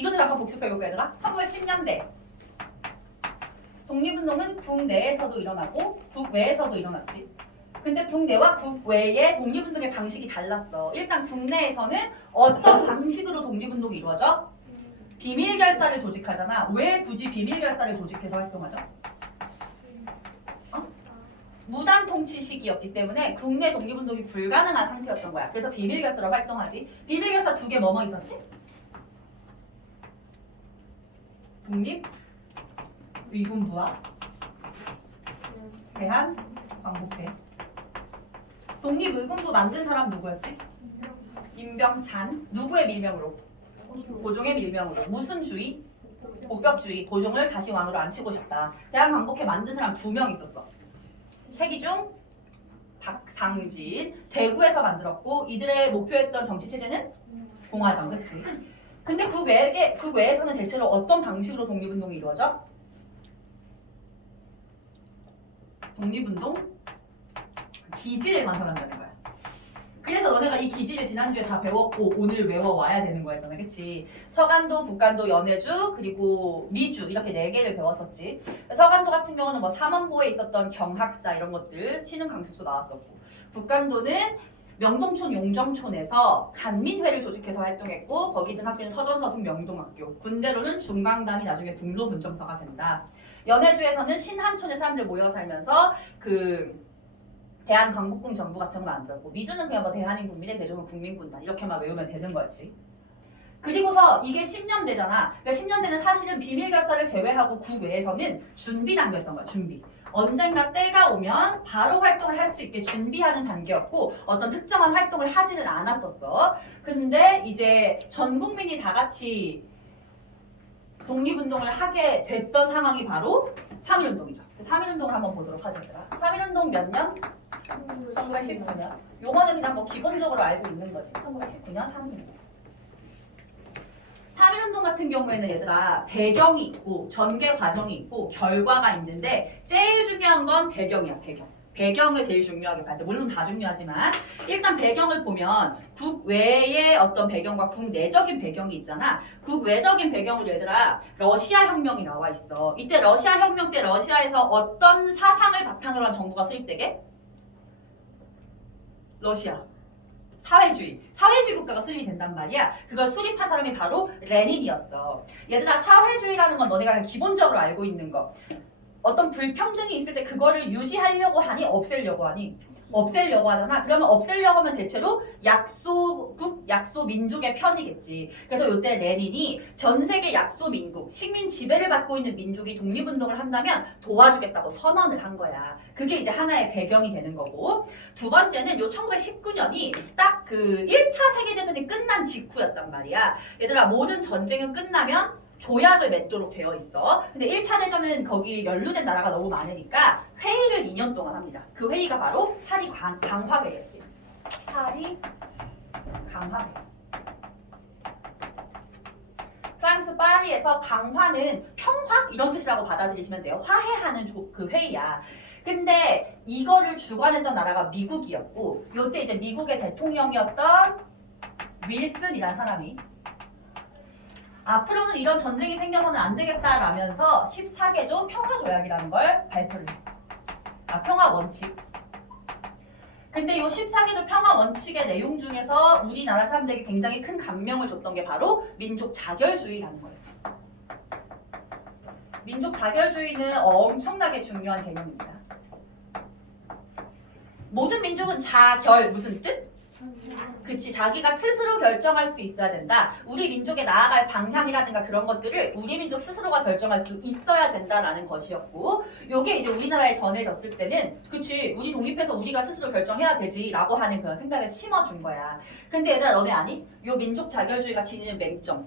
이것을 한번 복습해볼까 얘들아? 1910년대 독립운동은 국내에서도 일어나고 국외에서도 일어났지. 근데 국내와 국외의 독립운동의 방식이 달랐어. 일단 국내에서는 어떤 방식으로 독립운동이 이루어져? 비밀결사를 조직하잖아. 왜 굳이 비밀결사를 조직해서 활동하죠? 무단 통치 시기였기 때문에 국내 독립운동이 불가능한 상태였던 거야. 그래서 비밀결사로 활동하지. 비밀결사 두 개 뭐뭐 있었지? 독립위군부와 대한광복회. 독립의군부 만든 사람 누구였지? 임병찬. 누구의 밀명으로? 고종의 밀명으로. 무슨 주의? 복벽주의. 고종을 다시 왕으로 앉히고 싶다. 대한광복회 만든 사람 2명 있었어. 최기중, 박상진. 대구에서 만들었고 이들의 목표했던 정치체제는 공화정. 그치? 근데 국외에서는 대체로 어떤 방식으로 독립운동이 이루어져? 독립운동 기지를 건설한다는 거야. 그래서 너네가 이 기지를 지난주에 다 배웠고 오늘 외워와야 되는 거였잖아. 그치? 서간도, 북간도, 연해주, 그리고 미주 이렇게 4개를 배웠었지. 서간도 같은 경우는 뭐 삼원보에 있었던 경학사 이런 것들 신흥강습소 나왔었고, 북간도는 명동촌 용정촌에서 간민회를 조직해서 활동했고 거기 있던 학교는 서전서승 명동학교, 군대로는 중강단이 나중에 북로분정서가 된다. 연해주에서는 신한촌에 사람들 모여 살면서 그 대한광복군 정부 같은 거 만들었고, 미주는 그냥 뭐 대한인국민의 대종은 국민군단 이렇게만 외우면 되는 거였지. 그리고서 이게 10년대잖아. 그러니까 10년대는 사실은 비밀결사를 제외하고 국외에서는 준비 단계였던 거야. 준비. 언젠가 때가 오면 바로 활동을 할 수 있게 준비하는 단계였고 어떤 특정한 활동을 하지는 않았었어. 근데 이제 전 국민이 다 같이 독립운동을 하게 됐던 상황이 바로 3.1운동이죠. 3.1운동을 한번 보도록 하죠. 3.1운동 몇 년? 1919년. 요거는 그냥 뭐 기본적으로 알고 있는 거지. 1919년 3.1운동. 3.1운동 같은 경우에는 얘들아 배경이 있고 전개 과정이 있고 결과가 있는데 제일 중요한 건 배경이야. 배경을 제일 중요하게 봐야 돼. 물론 다 중요하지만 일단 배경을 보면 국외의 어떤 배경과 국내적인 배경이 있잖아. 국외적인 배경으로 얘들아 러시아 혁명이 나와 있어. 이때 러시아 혁명 때 러시아에서 어떤 사상을 바탕으로 한 정부가 수립되게? 러시아. 사회주의 국가가 수립이 된단 말이야. 그걸 수립한 사람이 바로 레닌이었어. 얘들아 사회주의라는 건 너네가 그냥 기본적으로 알고 있는 거. 어떤 불평등이 있을 때 그거를 유지하려고 하니 없애려고 하니? 없애려고 하잖아. 그러면 없애려고 하면 대체로 약소국, 약소민족의 편이겠지. 그래서 이때 레닌이 전 세계 약소민국, 식민 지배를 받고 있는 민족이 독립운동을 한다면 도와주겠다고 선언을 한 거야. 그게 이제 하나의 배경이 되는 거고, 두 번째는 요 1919년이 딱 그 1차 세계대전이 끝난 직후였단 말이야. 얘들아 모든 전쟁은 끝나면 조약을 맺도록 되어 있어. 근데 1차 대전은 거기 연루된 나라가 너무 많으니까 회의를 2년 동안 합니다. 그 회의가 바로 파리 강화회였지. 파리 강화회. 프랑스 파리에서 강화는 평화 이런 뜻이라고 받아들이시면 돼요. 화해하는 그 회의야. 근데 이거를 주관했던 나라가 미국이었고, 요때 이제 미국의 대통령이었던 윌슨이라는 사람이 앞으로는 이런 전쟁이 생겨서는 안 되겠다라면서 14개조 평화조약이라는 걸 발표를 해. 평화 원칙. 근데 이 14개조 평화 원칙의 내용 중에서 우리나라 사람들에게 굉장히 큰 감명을 줬던 게 바로 민족 자결주의라는 거였어. 민족 자결주의는 엄청나게 중요한 개념입니다. 모든 민족은 자결 무슨 뜻? 그치, 자기가 스스로 결정할 수 있어야 된다. 우리 민족의 나아갈 방향이라든가 그런 것들을 우리 민족 스스로가 결정할 수 있어야 된다라는 것이었고, 요게 이제 우리나라에 전해졌을 때는 그치, 우리 독립해서 우리가 스스로 결정해야 되지라고 하는 그런 생각을 심어준 거야. 근데 얘들아 너네 아니? 요 민족 자결주의가 지니는 맹점,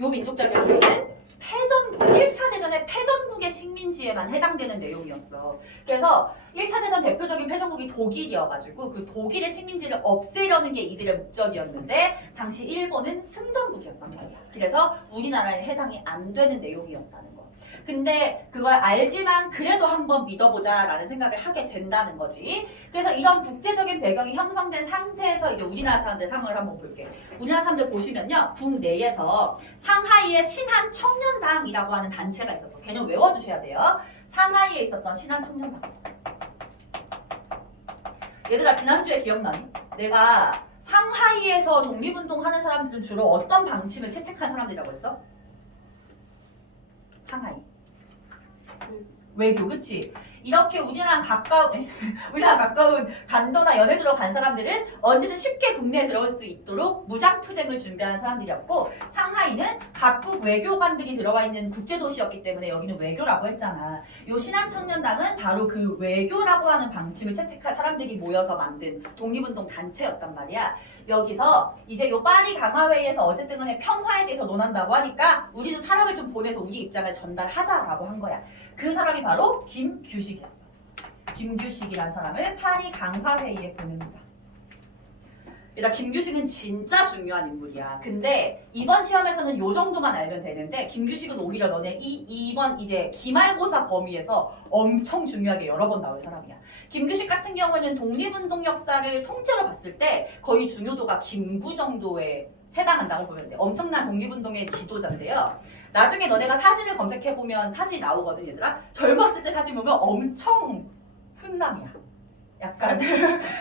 요 민족 자결주의는 패전국, 1차 대전의 패전국의 식민지에만 해당되는 내용이었어. 그래서 1차 대전 대표적인 패전국이 독일이어가지고 그 독일의 식민지를 없애려는 게 이들의 목적이었는데 당시 일본은 승전국이었단 말이야. 그래서 우리나라에 해당이 안 되는 내용이었다는 거. 근데 그걸 알지만 그래도 한번 믿어보자라는 생각을 하게 된다는 거지. 그래서 이런 국제적인 배경이 형성된 상태에서 이제 우리나라 사람들 상황을 한번 볼게. 우리나라 사람들 보시면요, 국내에서 상하이의 신한 청년당이라고 하는 단체가 있었어. 걔는 외워주셔야 돼요. 상하이에 있었던 신한 청년당. 얘들아, 지난주에 기억나니? 내가 상하이에서 독립운동하는 사람들은 주로 어떤 방침을 채택한 사람들이라고 했어? 상하이. 외교, 그치? 이렇게 우리나라 가까운 간도나 연해주로 간 사람들은 언제든 쉽게 국내에 들어올 수 있도록 무장투쟁을 준비하는 사람들이었고, 상하이는 각국 외교관들이 들어와 있는 국제도시였기 때문에 여기는 외교라고 했잖아. 요 신한청년당은 바로 그 외교라고 하는 방침을 채택한 사람들이 모여서 만든 독립운동 단체였단 말이야. 여기서 이제 요 파리 강화회의에서 어쨌든 간에 평화에 대해서 논한다고 하니까 우리도 사람을 좀 보내서 우리 입장을 전달하자라고 한 거야. 그 사람이 바로 김규식이었어. 김규식이라는 사람을 파리 강화회의에 보냅니다. 일단 김규식은 진짜 중요한 인물이야. 근데 이번 시험에서는 요 정도만 알면 되는데 김규식은 오히려 너네 이번 이제 기말고사 범위에서 엄청 중요하게 여러 번 나올 사람이야. 김규식 같은 경우는 독립운동 역사를 통째로 봤을 때 거의 중요도가 김구 정도에 해당한다고 보면 돼. 엄청난 독립운동의 지도자인데요. 나중에 너네가 사진을 검색해보면 사진이 나오거든, 얘들아. 젊었을 때 사진 보면 엄청 훈남이야. 약간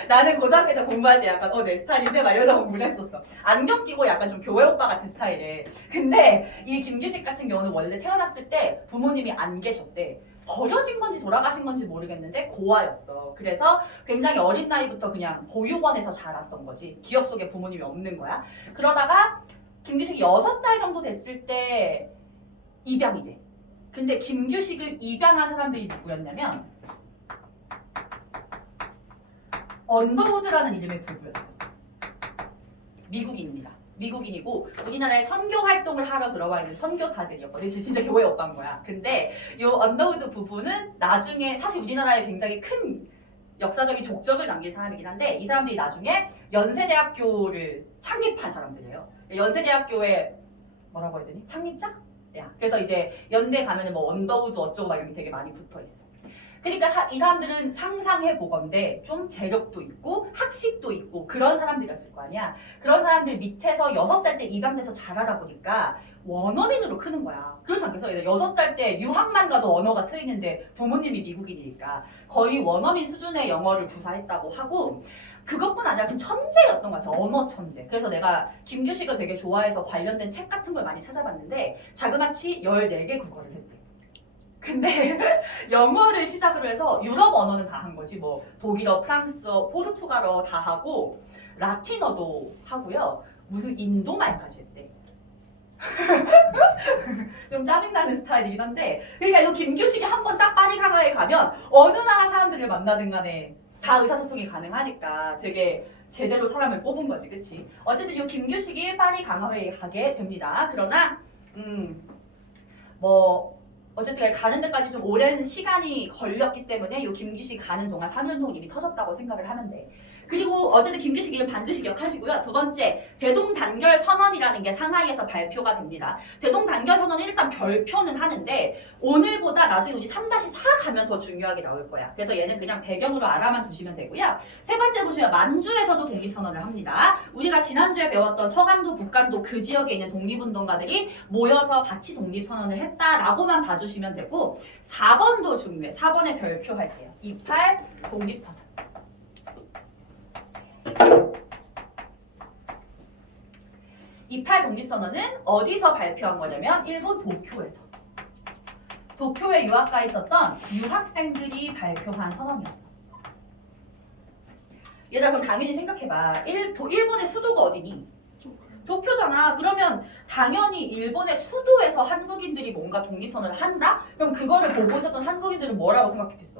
나는 고등학교 때 공부할 때 약간 내 스타일인데 막 이러면서 공부를 했었어. 안경 끼고 약간 좀 교회 오빠 같은 스타일에. 근데 이 김규식 같은 경우는 원래 태어났을 때 부모님이 안 계셨대. 버려진 건지 돌아가신 건지 모르겠는데 고아였어. 그래서 굉장히 어린 나이부터 그냥 보육원에서 자랐던 거지. 기억 속에 부모님이 없는 거야. 그러다가 김규식이 6살 정도 됐을 때 입양이 돼. 근데 김규식을 입양한 사람들이 누구였냐면 언더우드라는 이름의 부부였어. 미국인입니다. 미국인이고 우리나라에 선교 활동을 하러 들어와 있는 선교사들이었거든. 진짜 교회 오빠인 거야. 근데 이 언더우드 부부는 나중에 사실 우리나라에 굉장히 큰 역사적인 족적을 남긴 사람이긴 한데 이 사람들이 나중에 연세대학교를 창립한 사람들이에요. 연세대학교의 뭐라고 해야 되니? 창립자? 야. 그래서 이제 연대 가면은 뭐 언더우드 어쩌고 막 이런 게 되게 많이 붙어 있어. 그러니까 이 사람들은 상상해 보건대 좀 재력도 있고 학식도 있고 그런 사람들이었을 거 아니야. 그런 사람들 밑에서 6살 때 입양돼서 자라다 보니까 원어민으로 크는 거야. 그렇지 않겠어? 6살 때 유학만 가도 언어가 트이는데 부모님이 미국인이니까 거의 원어민 수준의 영어를 구사했다고 하고 그것뿐 아니라 좀 천재였던 것 같아. 언어 천재. 그래서 내가 김규식을 되게 좋아해서 관련된 책 같은 걸 많이 찾아봤는데 자그마치 14개 국어를 했대. 근데 영어를 시작으로 해서 유럽 언어는 다 한 거지. 뭐 독일어, 프랑스어, 포르투갈어 다 하고 라틴어도 하고요. 무슨 인도말까지 했대. 좀 짜증나는 스타일이긴 한데 그러니까 이 김규식이 한 번 딱 파리 강화에 가면 어느 나라 사람들을 만나든 간에 다 의사소통이 가능하니까 되게 제대로 사람을 뽑은 거지. 그치? 어쨌든 이 김규식이 파리 강화회에 가게 됩니다. 그러나 어쨌든 가는 데까지 좀 오랜 시간이 걸렸기 때문에 이 김규식 가는 동안 3.1운동은 이미 터졌다고 생각을 하면 돼. 그리고 어쨌든 김규식 이름 반드시 기억하시고요. 두 번째, 대동단결 선언이라는 게 상하이에서 발표가 됩니다. 대동단결 선언은 일단 별표는 하는데 오늘보다 나중에 우리 3-4 가면 더 중요하게 나올 거야. 그래서 얘는 그냥 배경으로 알아만 두시면 되고요. 세 번째 보시면 만주에서도 독립선언을 합니다. 우리가 지난주에 배웠던 서간도, 북간도 그 지역에 있는 독립운동가들이 모여서 같이 독립선언을 했다라고만 봐주시면 되고 4번도 중요해. 4번에 별표 할게요. 28 독립선언. 28 독립선언은 어디서 발표한 거냐면 일본 도쿄에서. 도쿄에 유학 가 있었던 유학생들이 발표한 선언이었어. 얘들아 그럼 당연히 생각해봐. 일본의 수도가 어디니? 도쿄잖아. 그러면 당연히 일본의 수도에서 한국인들이 뭔가 독립선언을 한다? 그럼 그거를 보고 있었던 한국인들은 뭐라고 생각했겠어?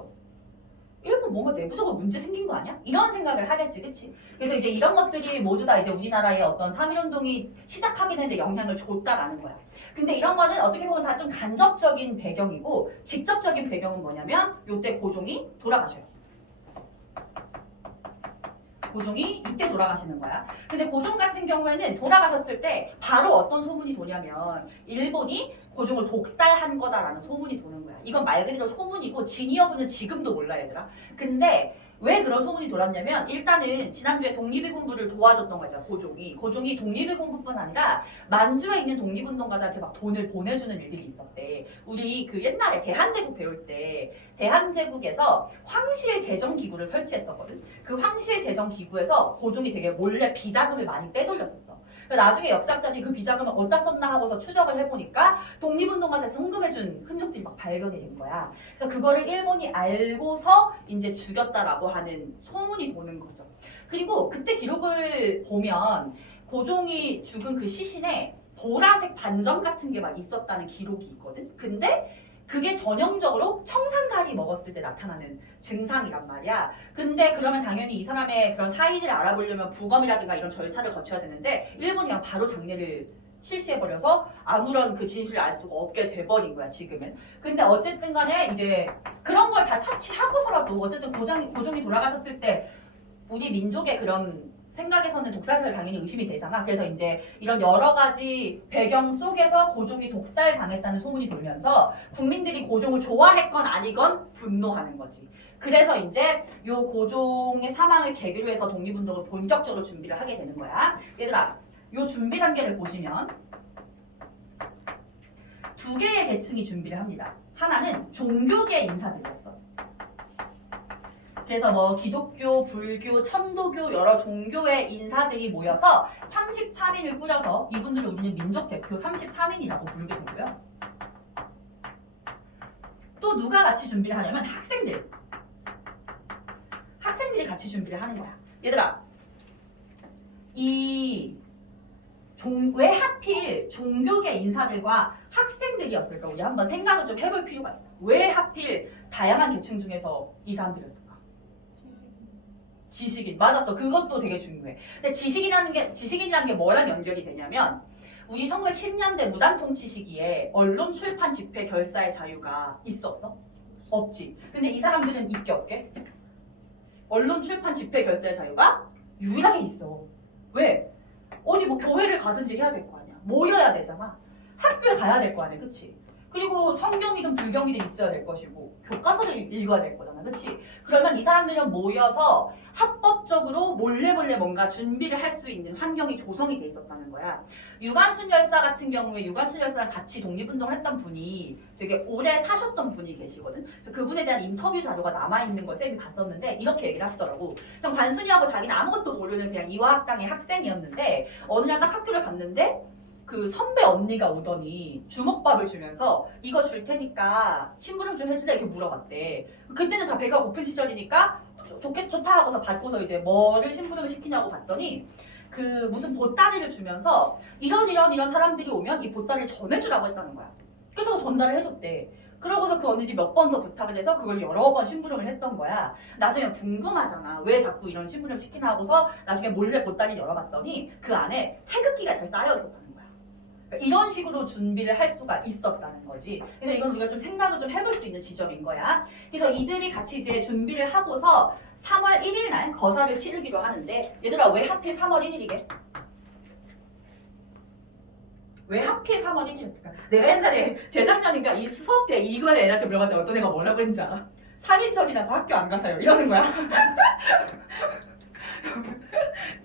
일본 뭔가 내부적으로 문제 생긴 거 아니야? 이런 생각을 하겠지, 그치? 그래서 이제 이런 것들이 모두 다 이제 우리나라의 어떤 3.1운동이 시작하게 되는데 영향을 줬다라는 거야. 근데 이런 거는 어떻게 보면 다 좀 간접적인 배경이고 직접적인 배경은 뭐냐면 요때 고종이 돌아가셔요. 고종이 이때 돌아가시는 거야. 근데 고종 같은 경우에는 돌아가셨을 때 바로 어떤 소문이 도냐면 일본이 고종을 독살한 거다라는 소문이 도는 거야. 이건 말 그대로 소문이고 진위 여부는 지금도 몰라 얘들아. 근데 왜 그런 소문이 돌았냐면 일단은 지난주에 독립의 공부를 도와줬던 거죠. 고종이 독립의 공부뿐 아니라 만주에 있는 독립운동가들한테 막 돈을 보내주는 일들이 있었대. 우리 그 옛날에 대한제국 배울 때 대한제국에서 황실재정기구를 설치했었거든. 그 황실재정기구에서 고종이 되게 몰래 비자금을 많이 빼돌렸었어. 나중에 역사학자들이 그 비자금을 어디다 썼나 하고서 추적을 해보니까 독립운동가한테 송금해준 흔적들이 막 발견이 된 거야. 그래서 그거를 일본이 알고서 이제 죽였다라고 하는 소문이 도는 거죠. 그리고 그때 기록을 보면 고종이 죽은 그 시신에 보라색 반점 같은 게 막 있었다는 기록이 있거든. 근데 그게 전형적으로 청산가리 먹었을 때 나타나는 증상이란 말이야. 근데 그러면 당연히 이 사람의 그런 사인을 알아보려면 부검이라든가 이런 절차를 거쳐야 되는데 일본이 그냥 바로 장례를 실시해버려서 아무런 그 진실을 알 수가 없게 돼버린 거야 지금은. 근데 어쨌든 간에 이제 그런 걸 다 차치하고서라도 어쨌든 고종이 돌아가셨을 때 우리 민족의 그런 생각에서는 독살을 당연히 의심이 되잖아. 그래서 이제 이런 여러 가지 배경 속에서 고종이 독살당했다는 소문이 돌면서 국민들이 고종을 좋아했건 아니건 분노하는 거지. 그래서 이제 요 고종의 사망을 계기로 해서 독립운동을 본격적으로 준비를 하게 되는 거야. 얘들아, 요 준비 단계를 보시면 두 개의 계층이 준비를 합니다. 하나는 종교계 인사들이었어. 그래서 뭐 기독교, 불교, 천도교 여러 종교의 인사들이 모여서 33인을 꾸려서 이분들을 우리는 민족 대표 33인이라고 부르게 되고요. 또 누가 같이 준비를 하냐면 학생들이 같이 준비를 하는 거야. 얘들아, 왜 하필 종교계 인사들과 학생들이었을까? 우리 한번 생각을 좀 해볼 필요가 있어. 왜 하필 다양한 계층 중에서 이 사람들이었을까? 지식인. 맞았어. 그것도 되게 중요해. 근데 지식인이라는 게 뭐랑 연결이 되냐면 우리 1910년대 무단통치 시기에 언론, 출판, 집회, 결사의 자유가 있어 없어? 없지. 근데 이 사람들은 있게 없게? 언론, 출판, 집회, 결사의 자유가 유일하게 있어. 왜? 어디 뭐 교회를 가든지 해야 될 거 아니야. 모여야 되잖아. 학교에 가야 될 거 아니야. 그치? 그리고 성경이든 불경이든 있어야 될 것이고 교과서를 읽어야 될 거잖아. 그치? 그러면 이 사람들은 모여서 합법적으로 몰래 뭔가 준비를 할 수 있는 환경이 조성이 돼 있었다는 거야. 유관순 열사 같은 경우에 유관순 열사랑 같이 독립운동을 했던 분이 되게 오래 사셨던 분이 계시거든. 그래서 그분에 대한 인터뷰 자료가 남아있는 걸 쌤이 봤었는데 이렇게 얘기를 하시더라고. 그냥 관순이하고 자기는 아무것도 모르는 그냥 이화학당의 학생이었는데 어느 날 딱 학교를 갔는데 그 선배 언니가 오더니 주먹밥을 주면서 이거 줄 테니까 심부름 좀 해줄래? 이렇게 물어봤대. 그때는 다 배가 고픈 시절이니까 좋다 하고서 받고서 이제 뭐를 심부름을 시키냐고 봤더니 그 무슨 보따리를 주면서 이런 사람들이 오면 이 보따리를 전해주라고 했다는 거야. 그래서 전달을 해줬대. 그러고서 그 언니들이 몇 번 더 부탁을 해서 그걸 여러 번 심부름을 했던 거야. 나중에 궁금하잖아. 왜 자꾸 이런 심부름 시키나 하고서 나중에 몰래 보따리를 열어봤더니 그 안에 태극기가 다 쌓여 있었다는 거야. 이런 식으로 준비를 할 수가 있었다는 거지. 그래서 이건 우리가 좀 생각을 좀 해볼 수 있는 지점인 거야. 그래서 이들이 같이 이제 준비를 하고서 3월 1일 날 거사를 치르기로 하는데 얘들아 왜 하필 3월 1일이게? 왜 하필 3월 1일이었을까? 내가 옛날에 재작년인가 이 수업 때 이걸 애한테 물어봤더니 어떤 애가 뭐라고 했는지 알아? 3일절이라서 학교 안 가서요 이러는 거야.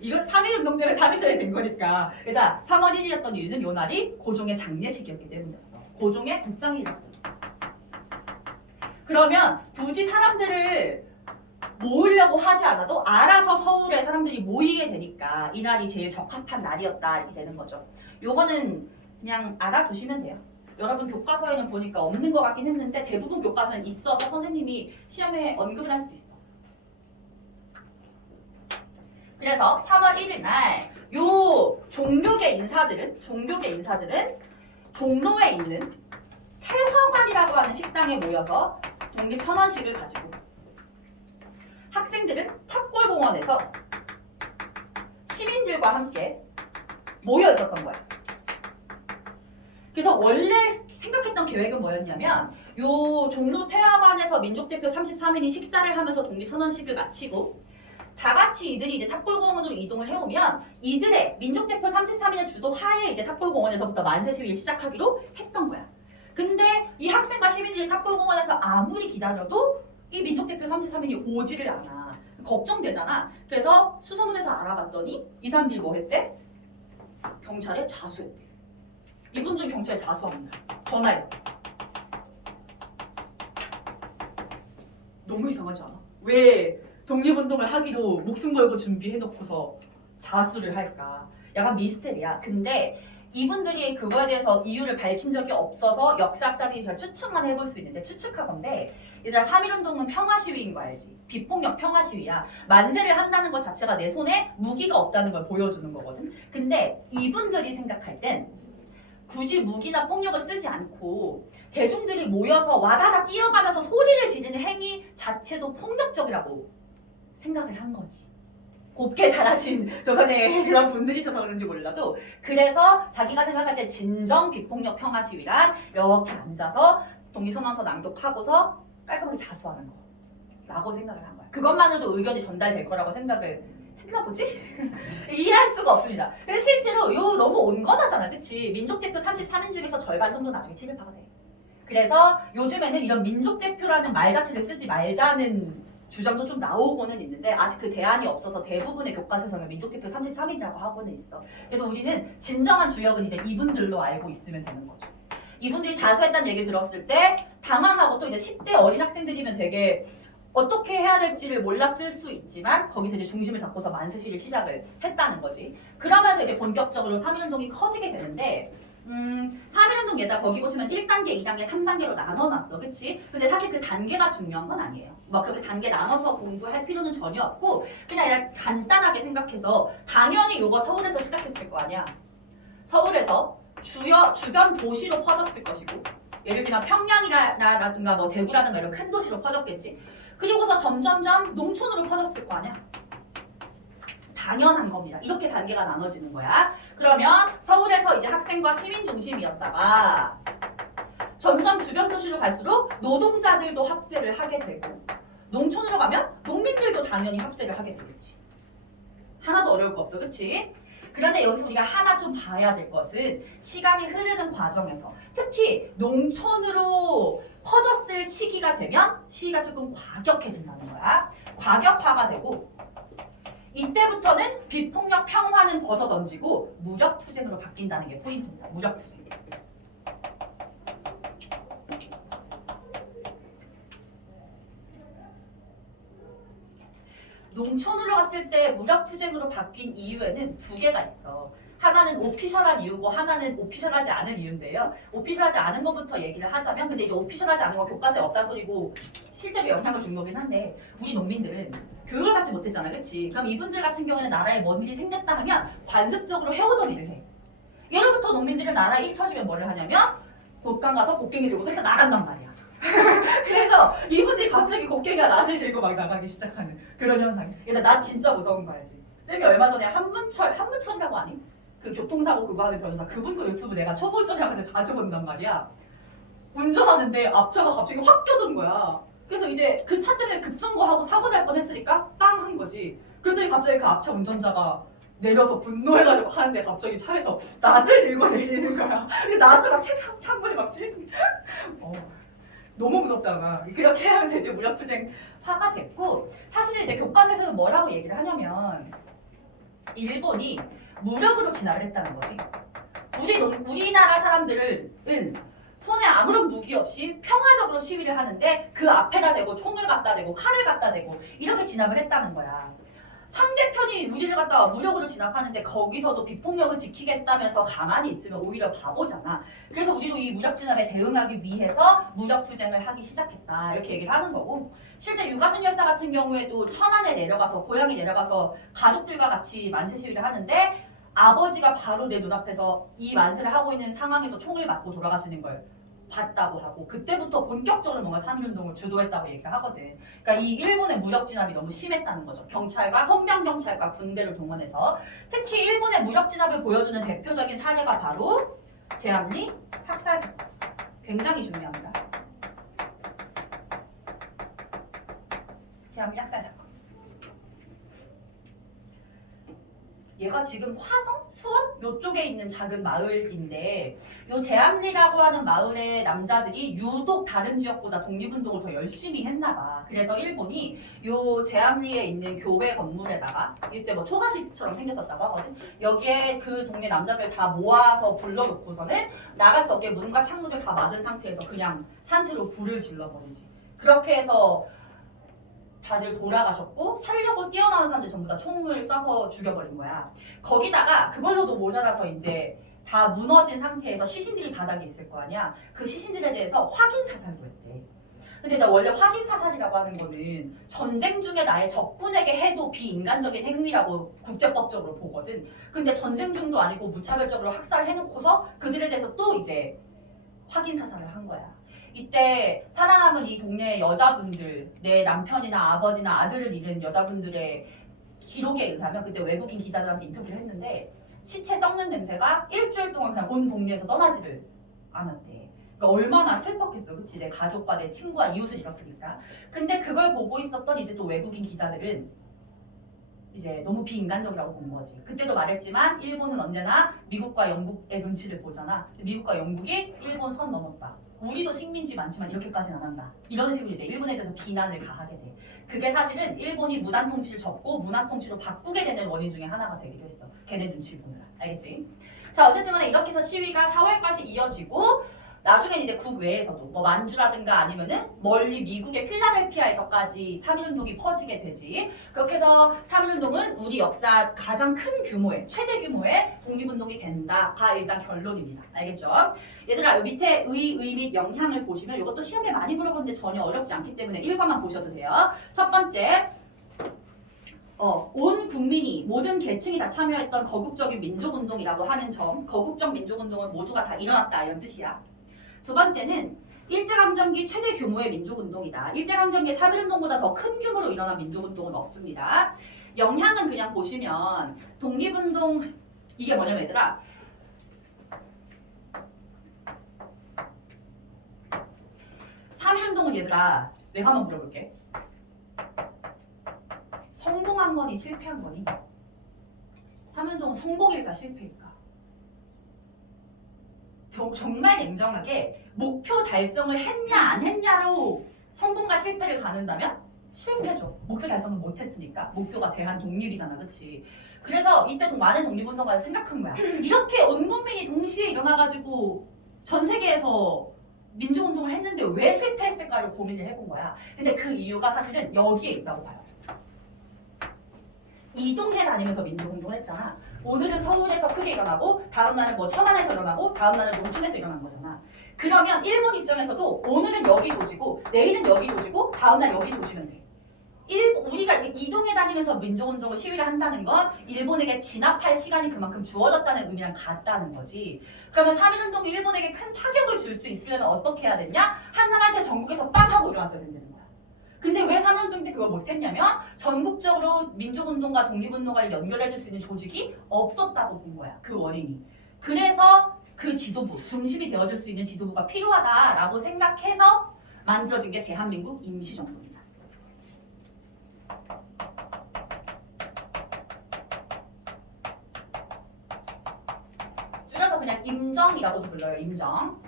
이건 3.1운동 때문에 3.1절이 된 거니까. 일단 3월 1일이었던 이유는 요 날이 고종의 장례식이었기 때문이었어. 고종의 국장이라고. 그러면 굳이 사람들을 모으려고 하지 않아도 알아서 서울에 사람들이 모이게 되니까 이 날이 제일 적합한 날이었다 이렇게 되는 거죠. 요거는 그냥 알아두시면 돼요. 여러분 교과서에는 보니까 없는 것 같긴 했는데 대부분 교과서는 있어서 선생님이 시험에 언급을 할 수도 있어. 그래서 3월 1일 날 요 종교계 인사들은 종로에 있는 태화관이라고 하는 식당에 모여서 독립선언식을 가지고 학생들은 탑골공원에서 시민들과 함께 모여 있었던 거야. 그래서 원래 생각했던 계획은 뭐였냐면 요 종로 태화관에서 민족대표 33인이 식사를 하면서 독립선언식을 마치고 다 같이 이들이 이제 탑골공원으로 이동을 해오면 이들의 민족대표 33인의 주도 하에 이제 탑골공원에서부터 만세 시위를 시작하기로 했던 거야. 근데 이 학생과 시민들이 탑골공원에서 아무리 기다려도 이 민족대표 33인이 오지를 않아. 걱정되잖아. 그래서 수소문에서 알아봤더니 이 사람들이 뭐 했대? 경찰에 자수했대. 이분들은 경찰에 자수합니다. 전화해서. 너무 이상하지 않아? 왜 독립운동을 하기로 목숨 걸고 준비해놓고서 자수를 할까? 약간 미스테리야. 근데 이분들이 그거에 대해서 이유를 밝힌 적이 없어서 역사학자들이 그냥 추측만 해볼 수 있는데 추측하건데 얘들아 3.1운동은 평화시위인 거 알지? 비폭력 평화시위야. 만세를 한다는 것 자체가 내 손에 무기가 없다는 걸 보여주는 거거든. 근데 이분들이 생각할 땐 굳이 무기나 폭력을 쓰지 않고 대중들이 모여서 와다다 뛰어가면서 소리를 지르는 행위 자체도 폭력적이라고 생각을 한 거지. 곱게 자라신 조선의 그런 분들이셔서 그런지 몰라도 그래서 자기가 생각할 때 진정 비폭력 평화 시위란 이렇게 앉아서 독립선언서 낭독하고서 깔끔하게 자수하는 거 라고 생각을 한 거야. 그것만으로도 의견이 전달될 거라고 생각을 했나 보지? 이해할 수가 없습니다. 근데 실제로 요 너무 온건하잖아. 그치? 민족대표 33인 중에서 절반 정도 나중에 친일파가 돼. 그래서 요즘에는 이런 민족대표라는 말 자체를 쓰지 말자는 주장도 좀 나오고는 있는데 아직 그 대안이 없어서 대부분의 교과서에서는 민족대표 33이라고 하고는 있어. 그래서 우리는 진정한 주역은 이제 이분들로 알고 있으면 되는 거죠. 이분들이 자수했다는 얘기를 들었을 때 당황하고 또 이제 10대 어린 학생들이면 되게 어떻게 해야 될지를 몰랐을 수 있지만 거기서 이제 중심을 잡고서 만세 시위를 시작을 했다는 거지. 그러면서 이제 본격적으로 3.1운동이 커지게 되는데 3.1운동 얘들아 거기 보시면 1단계, 2단계, 3단계로 나눠놨어. 그치? 근데 사실 그 단계가 중요한 건 아니에요. 막 그렇게 단계 나눠서 공부할 필요는 전혀 없고 그냥 간단하게 생각해서 당연히 요거 서울에서 시작했을 거 아니야. 서울에서 주변 도시로 퍼졌을 것이고 예를 들면 평양이라든가 뭐 대구라든가 이런 큰 도시로 퍼졌겠지. 그리고서 점점점 농촌으로 퍼졌을 거 아니야. 당연한 겁니다. 이렇게 단계가 나눠지는 거야. 그러면 서울에서 이제 학생과 시민 중심이었다가 점점 주변 도시로 갈수록 노동자들도 합세를 하게 되고 농촌으로 가면 농민들도 당연히 합세를 하게 되겠지. 하나도 어려울 거 없어. 그치? 그런데 여기서 우리가 하나 좀 봐야 될 것은 시간이 흐르는 과정에서 특히 농촌으로 퍼졌을 시기가 되면 시위가 조금 과격해진다는 거야. 과격화가 되고 이때부터는 비폭력 평화는 벗어던지고 무력투쟁으로 바뀐다는 게 포인트입니다. 무력투쟁. 농촌으로 갔을 때 무력투쟁으로 바뀐 이유에는 두 개가 있어. 하나는 오피셜한 이유고 하나는 오피셜하지 않은 이유인데요. 오피셜하지 않은 것부터 얘기를 하자면 근데 이제 오피셜하지 않은 건 교과서에 없다는 소리고 실제로 영향을 준 거긴 한데 우리 농민들은 교육을 받지 못했잖아. 그치? 그럼 이분들 같은 경우에는 나라에 뭔 일이 생겼다 하면 관습적으로 해오던 일을 해. 예로부터 농민들은 나라에 일 터지면 뭐를 하냐면 곳간 가서 곡괭이 들고서 일단 나간단 말이야. 그래서 이분들이 갑자기 곡괭이가 낫을 들고 막 나가기 시작하는 그런 현상이. 얘들아 나 진짜 무서운 거 알지? 쌤이 얼마 전에 한문철이라고 아니? 그 교통사고 그거 하는 변호사 그분도 유튜브 내가 초보 운전이라고 자주 본단 말이야. 운전하는데 앞차가 갑자기 확 껴든 거야. 그래서 이제 그 차 때문에 급정거하고 사고 날 뻔했으니까 빵 한 거지. 그랬더니 갑자기 그 앞차 운전자가 내려서 분노해가지고 하는데 갑자기 차에서 낫을 들고 내리는 거야. 근데 낫을 막 창문에 막 찔. 너무 무섭잖아. 그렇게 하면서 이제 무력투쟁화가 됐고 사실은 이제 교과서에서는 뭐라고 얘기를 하냐면 일본이 무력으로 진압을 했다는 거지. 우리나라 사람들은 손에 아무런 무기 없이 평화적으로 시위를 하는데 그 앞에다 대고 총을 갖다 대고 칼을 갖다 대고 이렇게 진압을 했다는 거야. 상대편이 우리를 갖다가 무력으로 진압하는데 거기서도 비폭력을 지키겠다면서 가만히 있으면 오히려 바보잖아. 그래서 우리도 이 무력 진압에 대응하기 위해서 무력 투쟁을 하기 시작했다. 이렇게 얘기를 하는 거고 실제 유가순 열사 같은 경우에도 천안에 내려가서 고향에 내려가서 가족들과 같이 만세 시위를 하는데 아버지가 바로 내 눈앞에서 이 만세를 하고 있는 상황에서 총을 맞고 돌아가시는 걸 봤다고 하고 그때부터 본격적으로 뭔가 3.1운동을 주도했다고 얘기를 하거든. 그러니까 이 일본의 무력 진압이 너무 심했다는 거죠. 경찰과 헌병 경찰과 군대를 동원해서 특히 일본의 무력 진압을 보여주는 대표적인 사례가 바로 제암리 학살 사건. 굉장히 중요합니다. 제암리 학살 사건. 얘가 지금 화성, 수원 요쪽에 있는 작은 마을인데 요 제암리라고 하는 마을의 남자들이 유독 다른 지역보다 독립운동을 더 열심히 했나 봐. 그래서 일본이 요 제암리에 있는 교회 건물에다가 이때 뭐 초가집처럼 생겼었다고 하거든. 여기에 그 동네 남자들 다 모아서 불러놓고서는 나갈 수 없게 문과 창문을 다 막은 상태에서 그냥 산채로 불을 질러버리지. 그렇게 해서 다들 돌아가셨고 살려고 뛰어나온 사람들 전부 다 총을 쏴서 죽여버린 거야. 거기다가 그걸로도 모자라서 이제 다 무너진 상태에서 시신들이 바닥에 있을 거 아니야. 그 시신들에 대해서 확인 사살도 했대. 근데 나 원래 확인 사살이라고 하는 거는 전쟁 중에 나의 적군에게 해도 비인간적인 행위라고 국제법적으로 보거든. 근데 전쟁 중도 아니고 무차별적으로 학살해놓고서 그들에 대해서 또 이제 확인 사살을 한 거야. 이때 살아남은 이 동네 여자분들, 내 남편이나 아버지나 아들을 잃은 여자분들의 기록에 의하면 그때 외국인 기자들한테 인터뷰를 했는데 시체 썩는 냄새가 일주일 동안 그냥 온 동네에서 떠나지를 않았대. 그러니까 얼마나 슬펐겠어, 그치? 내 가족과 내 친구와 이웃을 잃었으니까. 근데 그걸 보고 있었던 이제 또 외국인 기자들은 이제 너무 비인간적이라고 본 거지. 그때도 말했지만 일본은 언제나 미국과 영국의 눈치를 보잖아. 미국과 영국이 일본 선 넘었다. 우리도 식민지 많지만 이렇게까지는 안 한다. 이런 식으로 이제 일본에 대해서 비난을 가하게 돼. 그게 사실은 일본이 무단 통치를 접고 문화 통치로 바꾸게 되는 원인 중에 하나가 되기도 했어. 걔네 눈치를 보느라. 알겠지? 자, 어쨌든 간에 이렇게 해서 시위가 4월까지 이어지고 나중엔 이제 국외에서도 뭐 만주라든가 아니면은 멀리 미국의 필라델피아에서까지 3.1운동이 퍼지게 되지. 그렇게 해서 3.1운동은 우리 역사 가장 큰 규모의 최대 규모의 독립운동이 된다가 일단 결론입니다. 알겠죠? 얘들아, 요 밑에 의 및 영향을 보시면 이것도 시험에 많이 물어보는데 전혀 어렵지 않기 때문에 1과만 보셔도 돼요. 첫 번째, 온 국민이 모든 계층이 다 참여했던 거국적인 민족운동이라고 하는 점. 거국적 민족운동은 모두가 다 일어났다 이런 뜻이야. 두 번째는 일제강점기 최대 규모의 민족운동이다. 일제강점기 3.1운동보다 더 큰 규모로 일어난 민족운동은 없습니다. 영향은 그냥 보시면 독립운동 이게 뭐냐면 얘들아 3.1운동은 얘들아 내가 한번 물어볼게. 성공한 거니 실패한 거니? 3.1운동은 성공일까 실패일까? 정말 냉정하게 목표 달성을 했냐 안 했냐로 성공과 실패를 가는다면 실패죠. 목표 달성을 못했으니까. 목표가 대한 독립이잖아, 그렇지? 그래서 이때 많은 독립운동가들 생각한 거야. 이렇게 온 국민이 동시에 일어나가지고 전 세계에서 민주운동을 했는데 왜 실패했을까를 고민을 해본 거야. 근데 그 이유가 사실은 여기에 있다고 봐요. 이동해 다니면서 민주운동을 했잖아. 오늘은 서울에서 크게 일어나고 다음 날은 뭐 천안에서 일어나고 다음 날은 농촌에서 일어난 거잖아. 그러면 일본 입장에서도 오늘은 여기 조지고 내일은 여기 조지고 다음 날 여기 조지면 돼. 우리가 이렇게 이동해 다니면서 민족운동을 시위를 한다는 건 일본에게 진압할 시간이 그만큼 주어졌다는 의미랑 같다는 거지. 그러면 3.1운동이 일본에게 큰 타격을 줄 수 있으려면 어떻게 해야 되냐? 한나라시아 전국에서 빵 하고 일어났어야 된다는 거야. 근데 왜 3.1운동 때 그걸 못했냐면 전국적으로 민족운동과 독립운동을 연결해줄 수 있는 조직이 없었다고 본 거야. 그 원인이. 그래서 그 지도부, 중심이 되어줄 수 있는 지도부가 필요하다라고 생각해서 만들어진 게 대한민국 임시정부입니다. 줄여서 그냥 임정이라고도 불러요. 임정.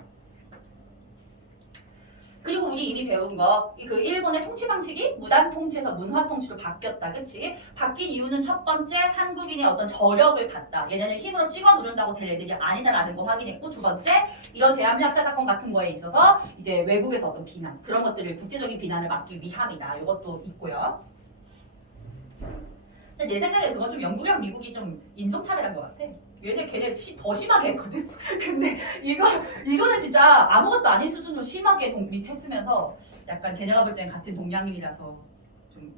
그리고 우리 이미 배운 거, 그 일본의 통치 방식이 무단 통치에서 문화 통치로 바뀌었다, 그치? 바뀐 이유는 첫 번째, 한국인의 어떤 저력을 봤다. 얘네는 힘으로 찍어 누른다고 될 애들이 아니다라는 거 확인했고, 두 번째, 이런 제암리 학살 사건 같은 거에 있어서 이제 외국에서 어떤 비난, 그런 것들을 국제적인 비난을 막기 위함이다. 이것도 있고요. 근데 내 생각에 그건 좀 영국이랑 미국이 좀 인종차별한 것 같아. 걔네 더 심하게 했거든. 근데 이거는 진짜 아무것도 아닌 수준으로 심하게 독립했으면서 약간 걔네가 볼 때는 같은 동양인이라서 좀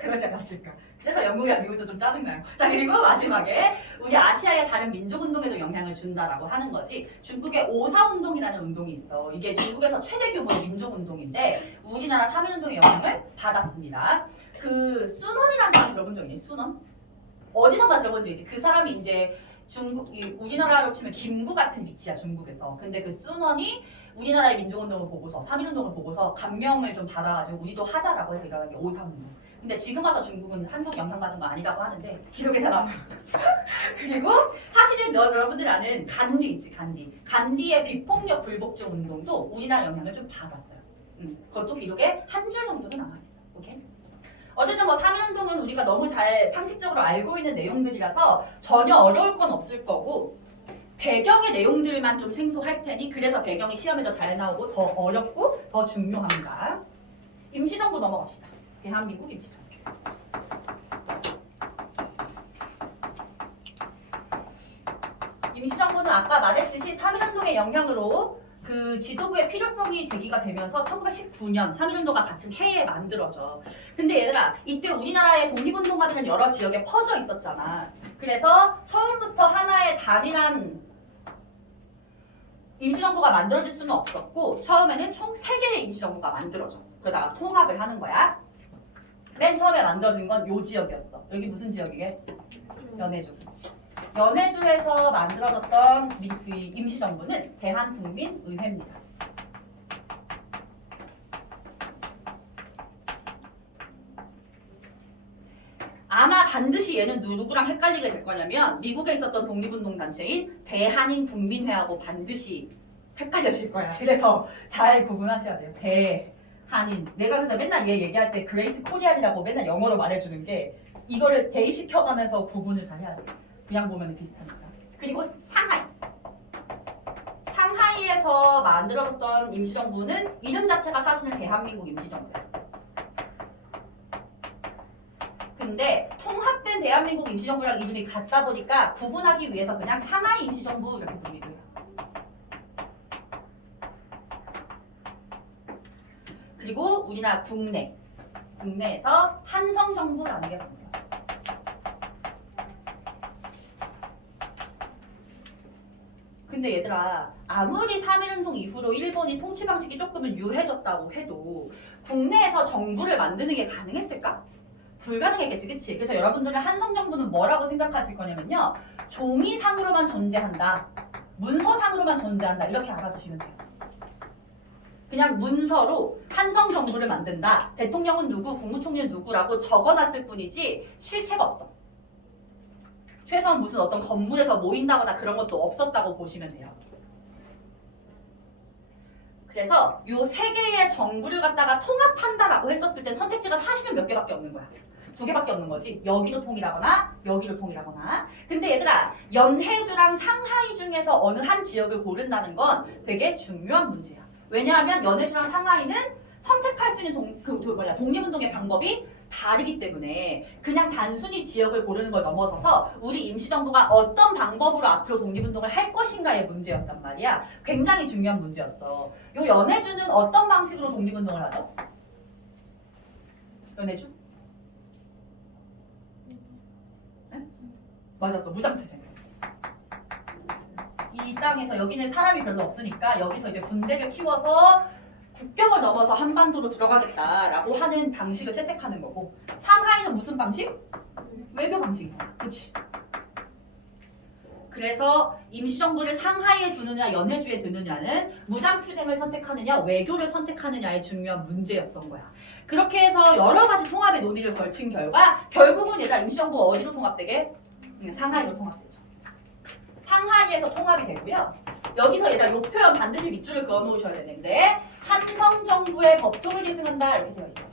그러지 않았을까. 그래서 영국이랑 미국도 좀 짜증나요. 자, 그리고 마지막에 우리 아시아의 다른 민족운동에도 영향을 준다라고 하는 거지. 중국의 오사운동이라는 운동이 있어. 이게 중국에서 최대 규모의 민족운동인데 우리나라 3.1운동의 영향을 받았습니다. 그 순원이라는 사람 들어본 적 있니? 순원? 어디선가 들어본 적 있지. 그 사람이 이제 우리나라로 치면 김구 같은 위치야, 중국에서. 근데 그 순원이 우리나라의 민족운동을 보고서 3.1운동을 보고서 감명을 좀 받아가지고 우리도 하자라고 해서 일어난 게 5.3운동. 근데 지금 와서 중국은 한국 영향받은 거 아니라고 하는데 기록에 다 남아있어. 그리고 사실은 여러분들 아는 간디 있지, 간디. 간디의 비폭력 불복종 운동도 우리나라 영향을 좀 받았어요. 그것도 기록에 한 줄 정도는 남아있어. 오케이? 어쨌든 뭐 3.1운동은 우리가 너무 잘 상식적으로 알고 있는 내용들이라서 전혀 어려울 건 없을 거고 배경의 내용들만 좀 생소할 테니 그래서 배경이 시험에 더 잘 나오고 더 어렵고 더 중요합니다. 임시정부 넘어갑시다. 대한민국 임시정부. 임시정부는 아까 말했듯이 3.1운동의 영향으로 그 지도부의 필요성이 제기가 되면서 1919년 3.1운동과 같은 해에 만들어져. 근데 얘들아 이때 우리나라의 독립운동가들은 여러 지역에 퍼져 있었잖아. 그래서 처음부터 하나의 단일한 임시정부가 만들어질 수는 없었고 처음에는 총 3개의 임시정부가 만들어져. 그러다가 통합을 하는 거야. 맨 처음에 만들어진 건 요 지역이었어. 여기 무슨 지역이게? 연해주. 그치? 연해주에서 만들어졌던 임시정부는 대한국민의회입니다. 아마 반드시 얘는 누구랑 헷갈리게 될 거냐면 미국에 있었던 독립운동 단체인 대한인국민회하고 반드시 헷갈려질 거야. 그래서 잘 구분하셔야 돼요. 대한인. 내가 그래서 맨날 얘 얘기할 때 그레이트 코리안이라고 맨날 영어로 말해주는 게 이거를 대입시켜가면서 구분을 잘 해야 돼. 그냥 보면 비슷합니다. 그리고 상하이. 상하이에서 만들어졌던 임시정부는 이름 자체가 사실은 대한민국 임시정부야. 근데 통합된 대한민국 임시정부랑 이름이 같다 보니까 구분하기 위해서 그냥 상하이 임시정부 이렇게 부르기도 해요. 그리고 우리나라 국내에서 한성정부라는 게 나옵니다. 근데 얘들아 아무리 3.1운동 이후로 일본이 통치 방식이 조금은 유해졌다고 해도 국내에서 정부를 만드는 게 가능했을까? 불가능했겠지, 그치? 그래서 여러분들은 한성정부는 뭐라고 생각하실 거냐면요. 종이상으로만 존재한다. 문서상으로만 존재한다. 이렇게 알아두시면 돼요. 그냥 문서로 한성정부를 만든다. 대통령은 누구, 국무총리는 누구라고 적어놨을 뿐이지 실체가 없어. 최소한 무슨 어떤 건물에서 모인다거나 그런 것도 없었다고 보시면 돼요. 그래서 요 3개의 정부를 갖다가 통합한다라고 했었을 때 선택지가 사실은 몇 개밖에 없는 거야. 2개밖에 없는 거지. 여기로 통일하거나 여기로 통일하거나. 근데 얘들아 연해주랑 상하이 중에서 어느 한 지역을 고른다는 건 되게 중요한 문제야. 왜냐하면 연해주랑 상하이는 선택할 수 있는 독립운동의 방법이 다르기 때문에 그냥 단순히 지역을 고르는 걸 넘어서서 우리 임시정부가 어떤 방법으로 앞으로 독립운동을 할 것인가의 문제였단 말이야. 굉장히 중요한 문제였어. 요 연해주는 어떤 방식으로 독립운동을 하죠? 연해주? 네? 맞았어. 무장투쟁. 이 땅에서 여기는 사람이 별로 없으니까 여기서 이제 군대를 키워서 국경을 넘어서 한반도로 들어가겠다라고 하는 방식을 채택하는 거고 상하이는 무슨 방식? 외교 방식이잖아. 그치? 그래서 임시정부를 상하이에 두느냐 연해주에 두느냐는 무장투쟁을 선택하느냐 외교를 선택하느냐의 중요한 문제였던 거야. 그렇게 해서 여러 가지 통합의 논의를 걸친 결과 결국은 얘가 임시정부가 어디로 통합되게? 상하이로 통합되죠. 상하이에서 통합이 되고요. 여기서 얘가 요 표현 반드시 밑줄을 그어 놓으셔야 되는데 한성정부의 법통을 계승한다 이렇게 되어 있어요.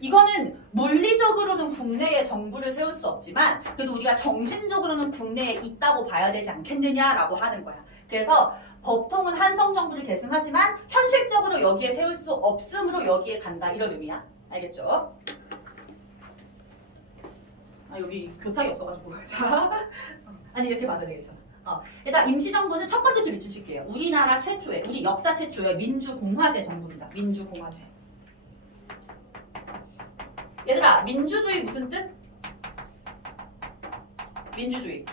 이거는 물리적으로는 국내에 정부를 세울 수 없지만 그래도 우리가 정신적으로는 국내에 있다고 봐야 되지 않겠느냐라고 하는 거야. 그래서 법통은 한성정부를 계승하지만 현실적으로 여기에 세울 수 없으므로 여기에 간다 이런 의미야. 알겠죠? 여기 교탁이 없어가지고 자 아니 이렇게 봐도 되겠잖아. 일단 임시정부는 첫 번째 줄 밑주실게요. 우리나라 최초의 우리 역사 최초의 민주공화제 정부입니다. 민주공화제. 얘들아 민주주의 무슨 뜻? 민주주의.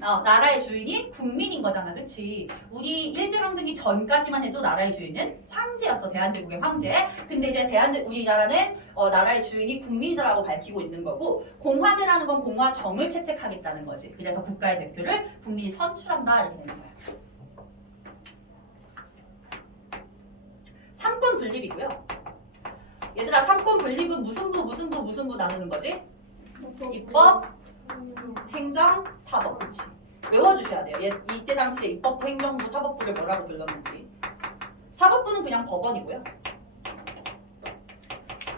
나라의 주인이 국민인 거잖아, 그치? 우리 일제강점기 전까지만 해도 나라의 주인은 황 황제였어. 대한제국의 황제. 근데 이제 우리나라는 나라의 주인이 국민이다라고 밝히고 있는 거고 공화제라는 건 공화정을 채택하겠다는 거지. 그래서 국가의 대표를 국민이 선출한다 이렇게 되는 거야. 삼권 분립이고요. 얘들아 삼권 분립은 무슨 부 나누는 거지? 입법, 행정, 사법. 그치? 외워주셔야 돼요. 이때 당시에 입법부, 행정부, 사법부를 뭐라고 불렀는지. 사법부는 그냥 법원이고요.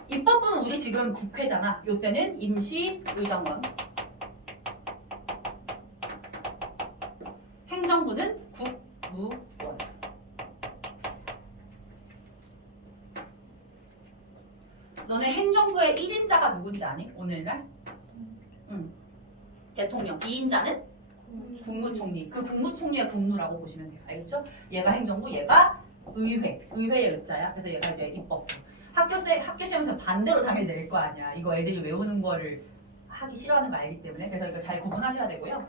입법부는 우리 지금 국회잖아. 요때는 임시의정원. 행정부는 국무원. 너네 행정부의 1인자가 누군지 아니? 오늘날? 응. 대통령. 2인자는? 국무총리. 그 국무총리의 국무라고 보시면 돼요. 알겠죠? 얘가 행정부, 얘가 의회. 의회의 의자야. 그래서 얘가 이제 입법부. 학교 시험에서 반대로 당연히 낼 거 아니야. 이거 애들이 외우는 거를 하기 싫어하는 거 알기 때문에. 그래서 이거 잘 구분하셔야 되고요.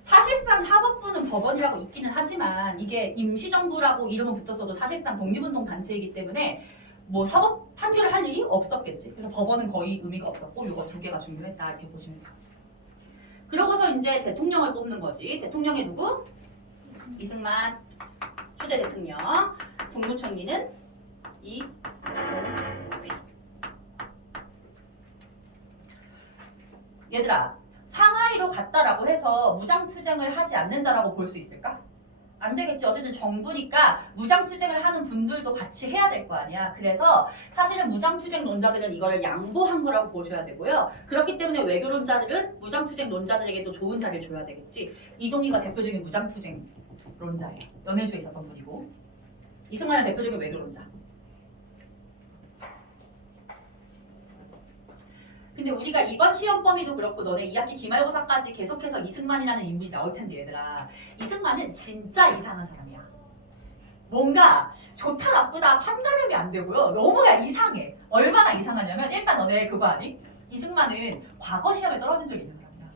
사실상 사법부는 법원이라고 있기는 하지만 이게 임시정부라고 이름은 붙었어도 사실상 독립운동 단체이기 때문에 뭐 사법 판결을 할 일이 없었겠지. 그래서 법원은 거의 의미가 없었고 이거 두 개가 중요했다 이렇게 보시면 돼요. 그러고서 이제 대통령을 뽑는 거지. 대통령이 누구? 이승만 초대 대통령. 국무총리는 얘들아 상하이로 갔다라고 해서 무장투쟁을 하지 않는다라고 볼 수 있을까? 안 되겠지. 어쨌든 정부니까 무장투쟁을 하는 분들도 같이 해야 될 거 아니야. 그래서 사실은 무장투쟁론자들은 이거를 양보한 거라고 보셔야 되고요. 그렇기 때문에 외교론자들은 무장투쟁론자들에게도 좋은 자리를 줘야 되겠지. 이동희가 대표적인 무장투쟁론자예요. 연해주에 있었던 분이고 이승만은 대표적인 외교론자. 근데 우리가 이번 시험 범위도 그렇고 너네 2학기 기말고사까지 계속해서 이승만이라는 인물이 나올 텐데 얘들아 이승만은 진짜 이상한 사람이야. 뭔가 좋다 나쁘다 판가름이 안 되고요. 너무 그냥 이상해. 얼마나 이상하냐면 일단 너네 그거 아니? 이승만은 과거 시험에 떨어진 적이 있는 사람이야.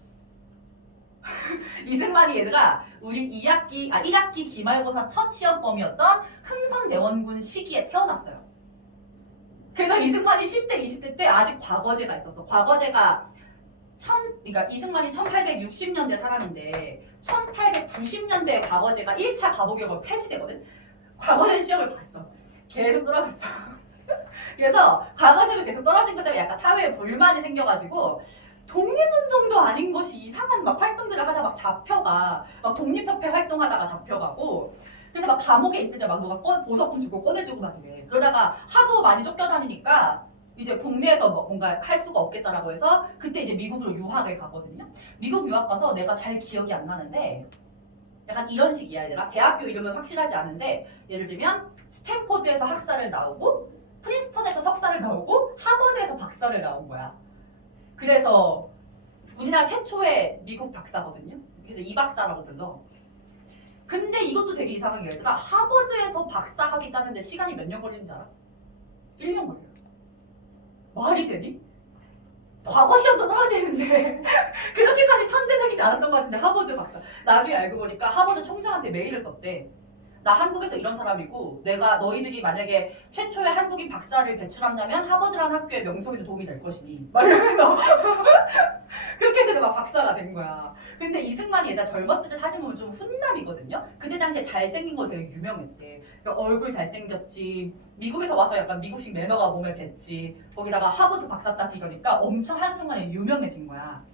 이승만이 얘들아 우리 1학기 기말고사 첫 시험 범위였던 흥선대원군 시기에 태어났어요. 그래서 이승만이 10대, 20대 때 아직 과거제가 있었어. 과거제가 그러니까 이승만이 1860년대 사람인데 1890년대에 과거제가 1차 가보격으로 폐지되거든. 과거제 시험을 봤어. 계속 떨어졌어. 그래서 과거시험이 계속 떨어진 것 때문에 약간 사회에 불만이 생겨가지고 독립운동도 아닌 것이 이상한 막 활동들을 하다 막 잡혀가. 막 독립협회 활동하다가 잡혀가고 그래서 막 감옥에 있을 때 막 누가 보석금 주고 꺼내주고 막 이래. 그러다가 하도 많이 쫓겨다니니까 이제 국내에서 뭔가 할 수가 없겠다라고 해서 그때 이제 미국으로 유학을 가거든요. 미국 유학 가서 내가 잘 기억이 안 나는데 약간 이런 식이야. 얘들아. 대학교 이름은 확실하지 않은데 예를 들면 스탠포드에서 학사를 나오고 프린스턴에서 석사를 나오고 하버드에서 박사를 나온 거야. 그래서 우리나라 최초의 미국 박사거든요. 그래서 이 박사라고 불러. 근데 이것도 되게 이상한 게 얘들아 하버드에서 박사학위 따는데 시간이 몇 년 걸리는지 알아? 1년 걸려. 말이 되니? 과거 시험도 떨어지는데 그렇게까지 천재적이지 않았던 것 같은데 하버드 박사. 나중에 알고 보니까 하버드 총장한테 메일을 썼대. 나 한국에서 이런 사람이고 내가 너희들이 만약에 최초의 한국인 박사를 배출한다면 하버드라는 학교의 명성에도 도움이 될 것이니 막 이러면서 그렇게 해서 막 박사가 된 거야. 근데 이승만이 얘가 젊었을 때 사진 보면 좀 훈남이거든요. 그때 당시에 잘생긴 거 되게 유명했대. 그러니까 얼굴 잘생겼지. 미국에서 와서 약간 미국식 매너가 몸에 뱄지. 거기다가 하버드 박사 따지 이러니까 엄청 한순간에 유명해진 거야.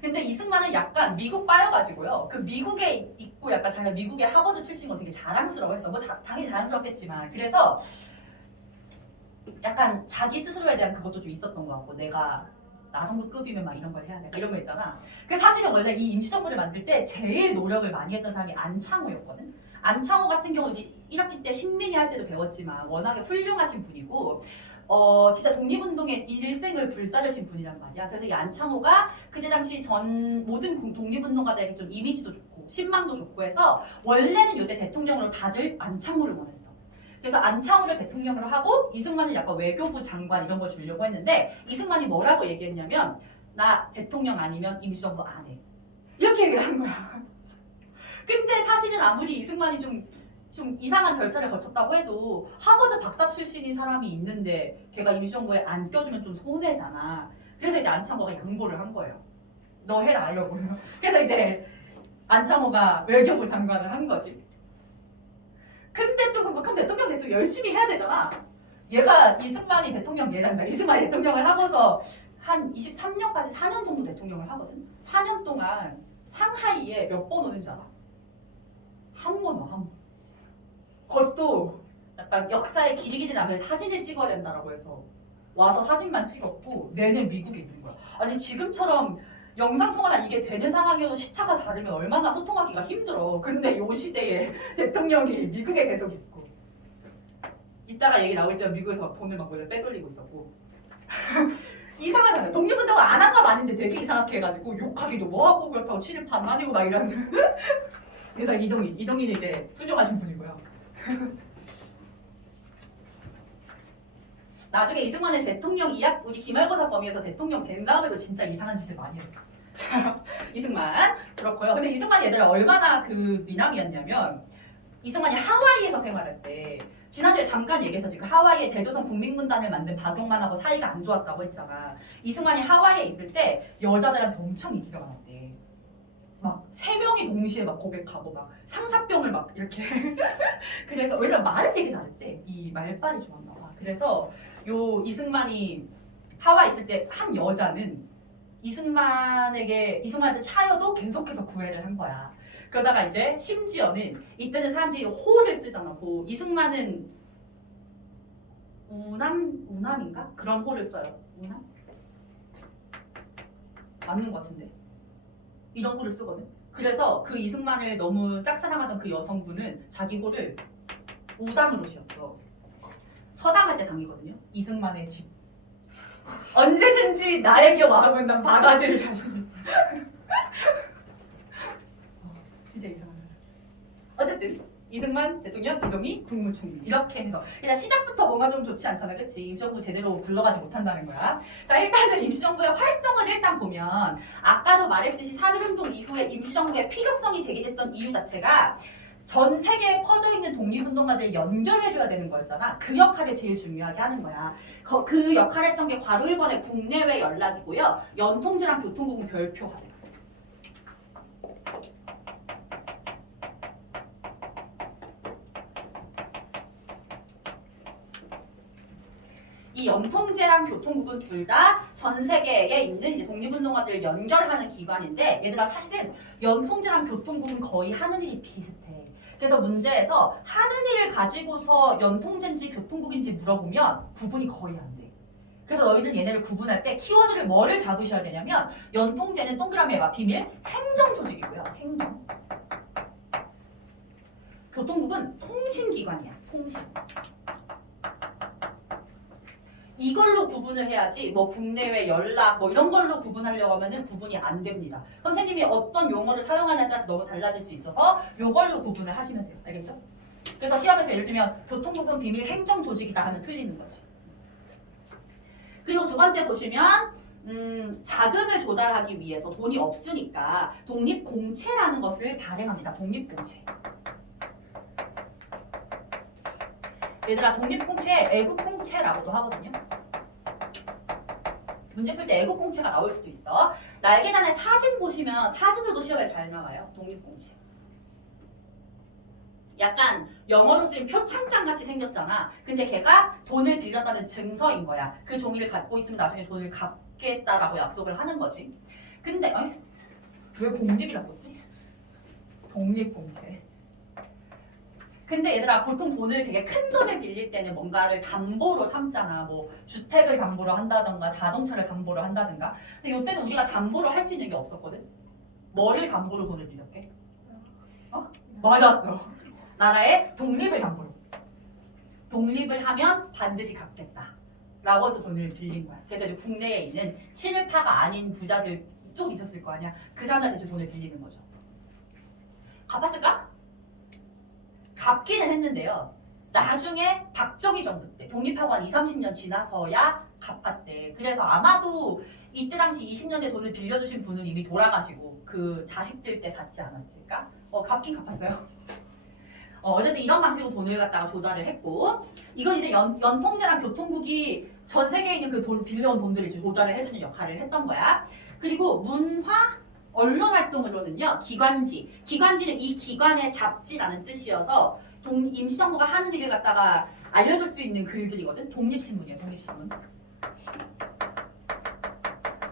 근데 이승만은 약간 미국 빠여가지고요. 그 미국에 있고 약간 자기가 미국의 하버드 출신인 거 되게 자랑스러워했어. 뭐 당연히 자랑스럽겠지만 그래서 약간 자기 스스로에 대한 그것도 좀 있었던 것 같고 내가 나 정도 급이면 막 이런 걸 해야 돼. 이런 거 있잖아. 그래서 사실은 원래 이 임시정부를 만들 때 제일 노력을 많이 했던 사람이 안창호였거든. 안창호 같은 경우 이제 1학기 때 신민이 할 때도 배웠지만 워낙에 훌륭하신 분이고 진짜 독립운동에 일생을 불사르신 분이란 말이야. 그래서 이 안창호가 그때 당시 전 모든 독립운동가들에게 좀 이미지도 좋고 신망도 좋고 해서 원래는 요때 대통령으로 다들 안창호를 원했어. 그래서 안창호를 대통령으로 하고 이승만은 약간 외교부 장관 이런 걸 주려고 했는데 이승만이 뭐라고 얘기했냐면 나 대통령 아니면 임시정부 안 해. 이렇게 얘기를 한 거야. 근데 사실은 아무리 이승만이 좀 좀 이상한 절차를 거쳤다고 해도 하버드 박사 출신인 사람이 있는데 걔가 임시정부에 안 껴주면 좀 손해잖아. 그래서 이제 안창호가 양보를 한 거예요. 너 해라 이러고. 그래서 이제 안창호가 외교부 장관을 한 거지. 근데 조금 그럼 대통령 됐으면 열심히 해야 되잖아. 얘가 이승만이 대통령 얘란다. 이승만이 대통령을 하고서 한 23년까지 4년 정도 대통령을 하거든. 4년 동안 상하이에 몇 번 오는지 알아? 한 번 와, 한 번. 그것도 약간 역사에 길이 남을 사진을 찍어야 된다라고 해서 와서 사진만 찍었고 내내 미국에 있는 거야. 아니 지금처럼 영상통화나 이게 되는 상황이어도 시차가 다르면 얼마나 소통하기가 힘들어. 근데 요 시대에 대통령이 미국에 계속 있고 이따가 얘기 나올지만 미국에서 돈을 막 빼돌리고 있었고 이상하잖아요. 독립운동을 안 한 건 아닌데 되게 이상하게 해가지고 욕하기도 뭐하고 그렇다고 친일파 아니고 막 이런. 그래서 이동희는 이제 훌륭하신 분이고요. 나중에 이승만은 대통령 우리 기말고사 범위에서 대통령 된 다음에도 진짜 이상한 짓을 많이 했어. 이승만 그렇고요. 근데 이승만 얘들아 얼마나 그 미남이었냐면 이승만이 하와이에서 생활할 때 지난주에 잠깐 얘기해서 지금 하와이에 대조선 국민군단을 만든 박용만하고 사이가 안 좋았다고 했잖아. 이승만이 하와이에 있을 때 여자들한테 엄청 인기가 많았대. 막 3명이 동시에 막 고백하고 막 상사병을 막 이렇게 그래서 왜냐면 말을 되게 잘했대. 이 말빨이 좋았나 봐. 그래서 요 이승만이 하와이 있을 때 한 여자는 이승만한테 차여도 계속해서 구애를 한 거야. 그러다가 이제 심지어는 이때는 사람들이 호를 쓰잖아. 호. 이승만은 우남인가? 그런 호를 써요. 우남? 맞는 것 같은데. 이런 호를 쓰거든. 그래서 그 이승만을 너무 짝사랑하던 그 여성분은 자기 호를 우담으로 지었어. 서당할 때 당이거든요. 이승만의 집. 언제든지 나에게 와하면 난 바가지를 자신. 진짜 이상하다. 어쨌든 이승만 대통령, 이동희 국무총리 이렇게 해서 일단 시작부터 뭔가 좀 좋지 않잖아, 그치? 임시정부 제대로 굴러가지 못한다는 거야. 자, 일단은 임시정부의 활동을 일단 보면 아까도 말했듯이 3.1운동 이후에 임시정부의 필요성이 제기됐던 이유 자체가 전 세계에 퍼져 있는 독립운동가들 연결해줘야 되는 거였잖아. 그 역할을 제일 중요하게 하는 거야. 그 역할을 했던 게 과로 1번의 국내외 연락이고요. 연통지랑 교통국은 별표하세요. 이 연통제랑 교통국은 둘 다 전 세계에 있는 이제 독립운동가들을 연결하는 기관인데 얘들아 사실은 연통제랑 교통국은 거의 하는 일이 비슷해. 그래서 문제에서 하는 일을 가지고서 연통제인지 교통국인지 물어보면 구분이 거의 안 돼. 그래서 너희들 얘네를 구분할 때 키워드를 뭐를 잡으셔야 되냐면 연통제는 동그라미 해봐. 비밀 행정조직이고요. 행정. 교통국은 통신기관이야. 통신. 이걸로 구분을 해야지 뭐 국내외 연락 뭐 이런 걸로 구분하려고 하면은 구분이 안 됩니다. 선생님이 어떤 용어를 사용하냐에 따라서 너무 달라질 수 있어서 이걸로 구분을 하시면 돼요. 알겠죠? 그래서 시험에서 예를 들면 교통국은 비밀 행정 조직이다 하면 틀리는 거지. 그리고 두 번째 보시면 자금을 조달하기 위해서 돈이 없으니까 독립공채라는 것을 발행합니다. 독립공채. 얘들아 독립공채 애국공채라고도 하거든요. 문제 풀 때 애국공채가 나올 수도 있어. 날개단의 사진 보시면 사진으로도 시험에 잘 나와요. 독립공채. 약간 영어로 쓰인 표창장 같이 생겼잖아. 근데 걔가 돈을 빌렸다는 증서인 거야. 그 종이를 갖고 있으면 나중에 돈을 갚겠다라고 약속을 하는 거지. 근데 왜 공립이라 썼지? 독립공채. 근데 얘들아 보통 돈을 되게 큰 돈을 빌릴 때는 뭔가를 담보로 삼잖아. 뭐 주택을 담보로 한다던가 자동차를 담보로 한다든가. 근데 이때는 우리가 담보로 할 수 있는 게 없었거든. 뭐를 담보로 돈을 빌렸게? 맞았어. 나라의 독립을 담보로. 독립을 하면 반드시 갚겠다. 라고 해서 돈을 빌린 거야. 그래서 이제 국내에 있는 친일파가 아닌 부자들 좀 있었을 거 아니야. 그 사람들한테 돈을 빌리는 거죠. 갚았을까? 갚기는 했는데요. 나중에 박정희 정부 때 독립하고 한 20-30년 지나서야 갚았대. 그래서 아마도 이때 당시 20년의 돈을 빌려주신 분은 이미 돌아가시고 그 자식들 때 받지 않았을까? 갚긴 갚았어요. 어쨌든 이런 방식으로 돈을 갖다가 조달을 했고 이건 이제 연통제랑 교통국이 전 세계에 있는 그 돈 빌려온 돈들을 이제 조달을 해주는 역할을 했던 거야. 그리고 문화 언론 활동으로는요 기관지는 이 기관의 잡지라는 뜻이어서 임시정부가 하는 일을 갖다가 알려줄 수 있는 글들이거든. 독립신문이에요. 독립신문.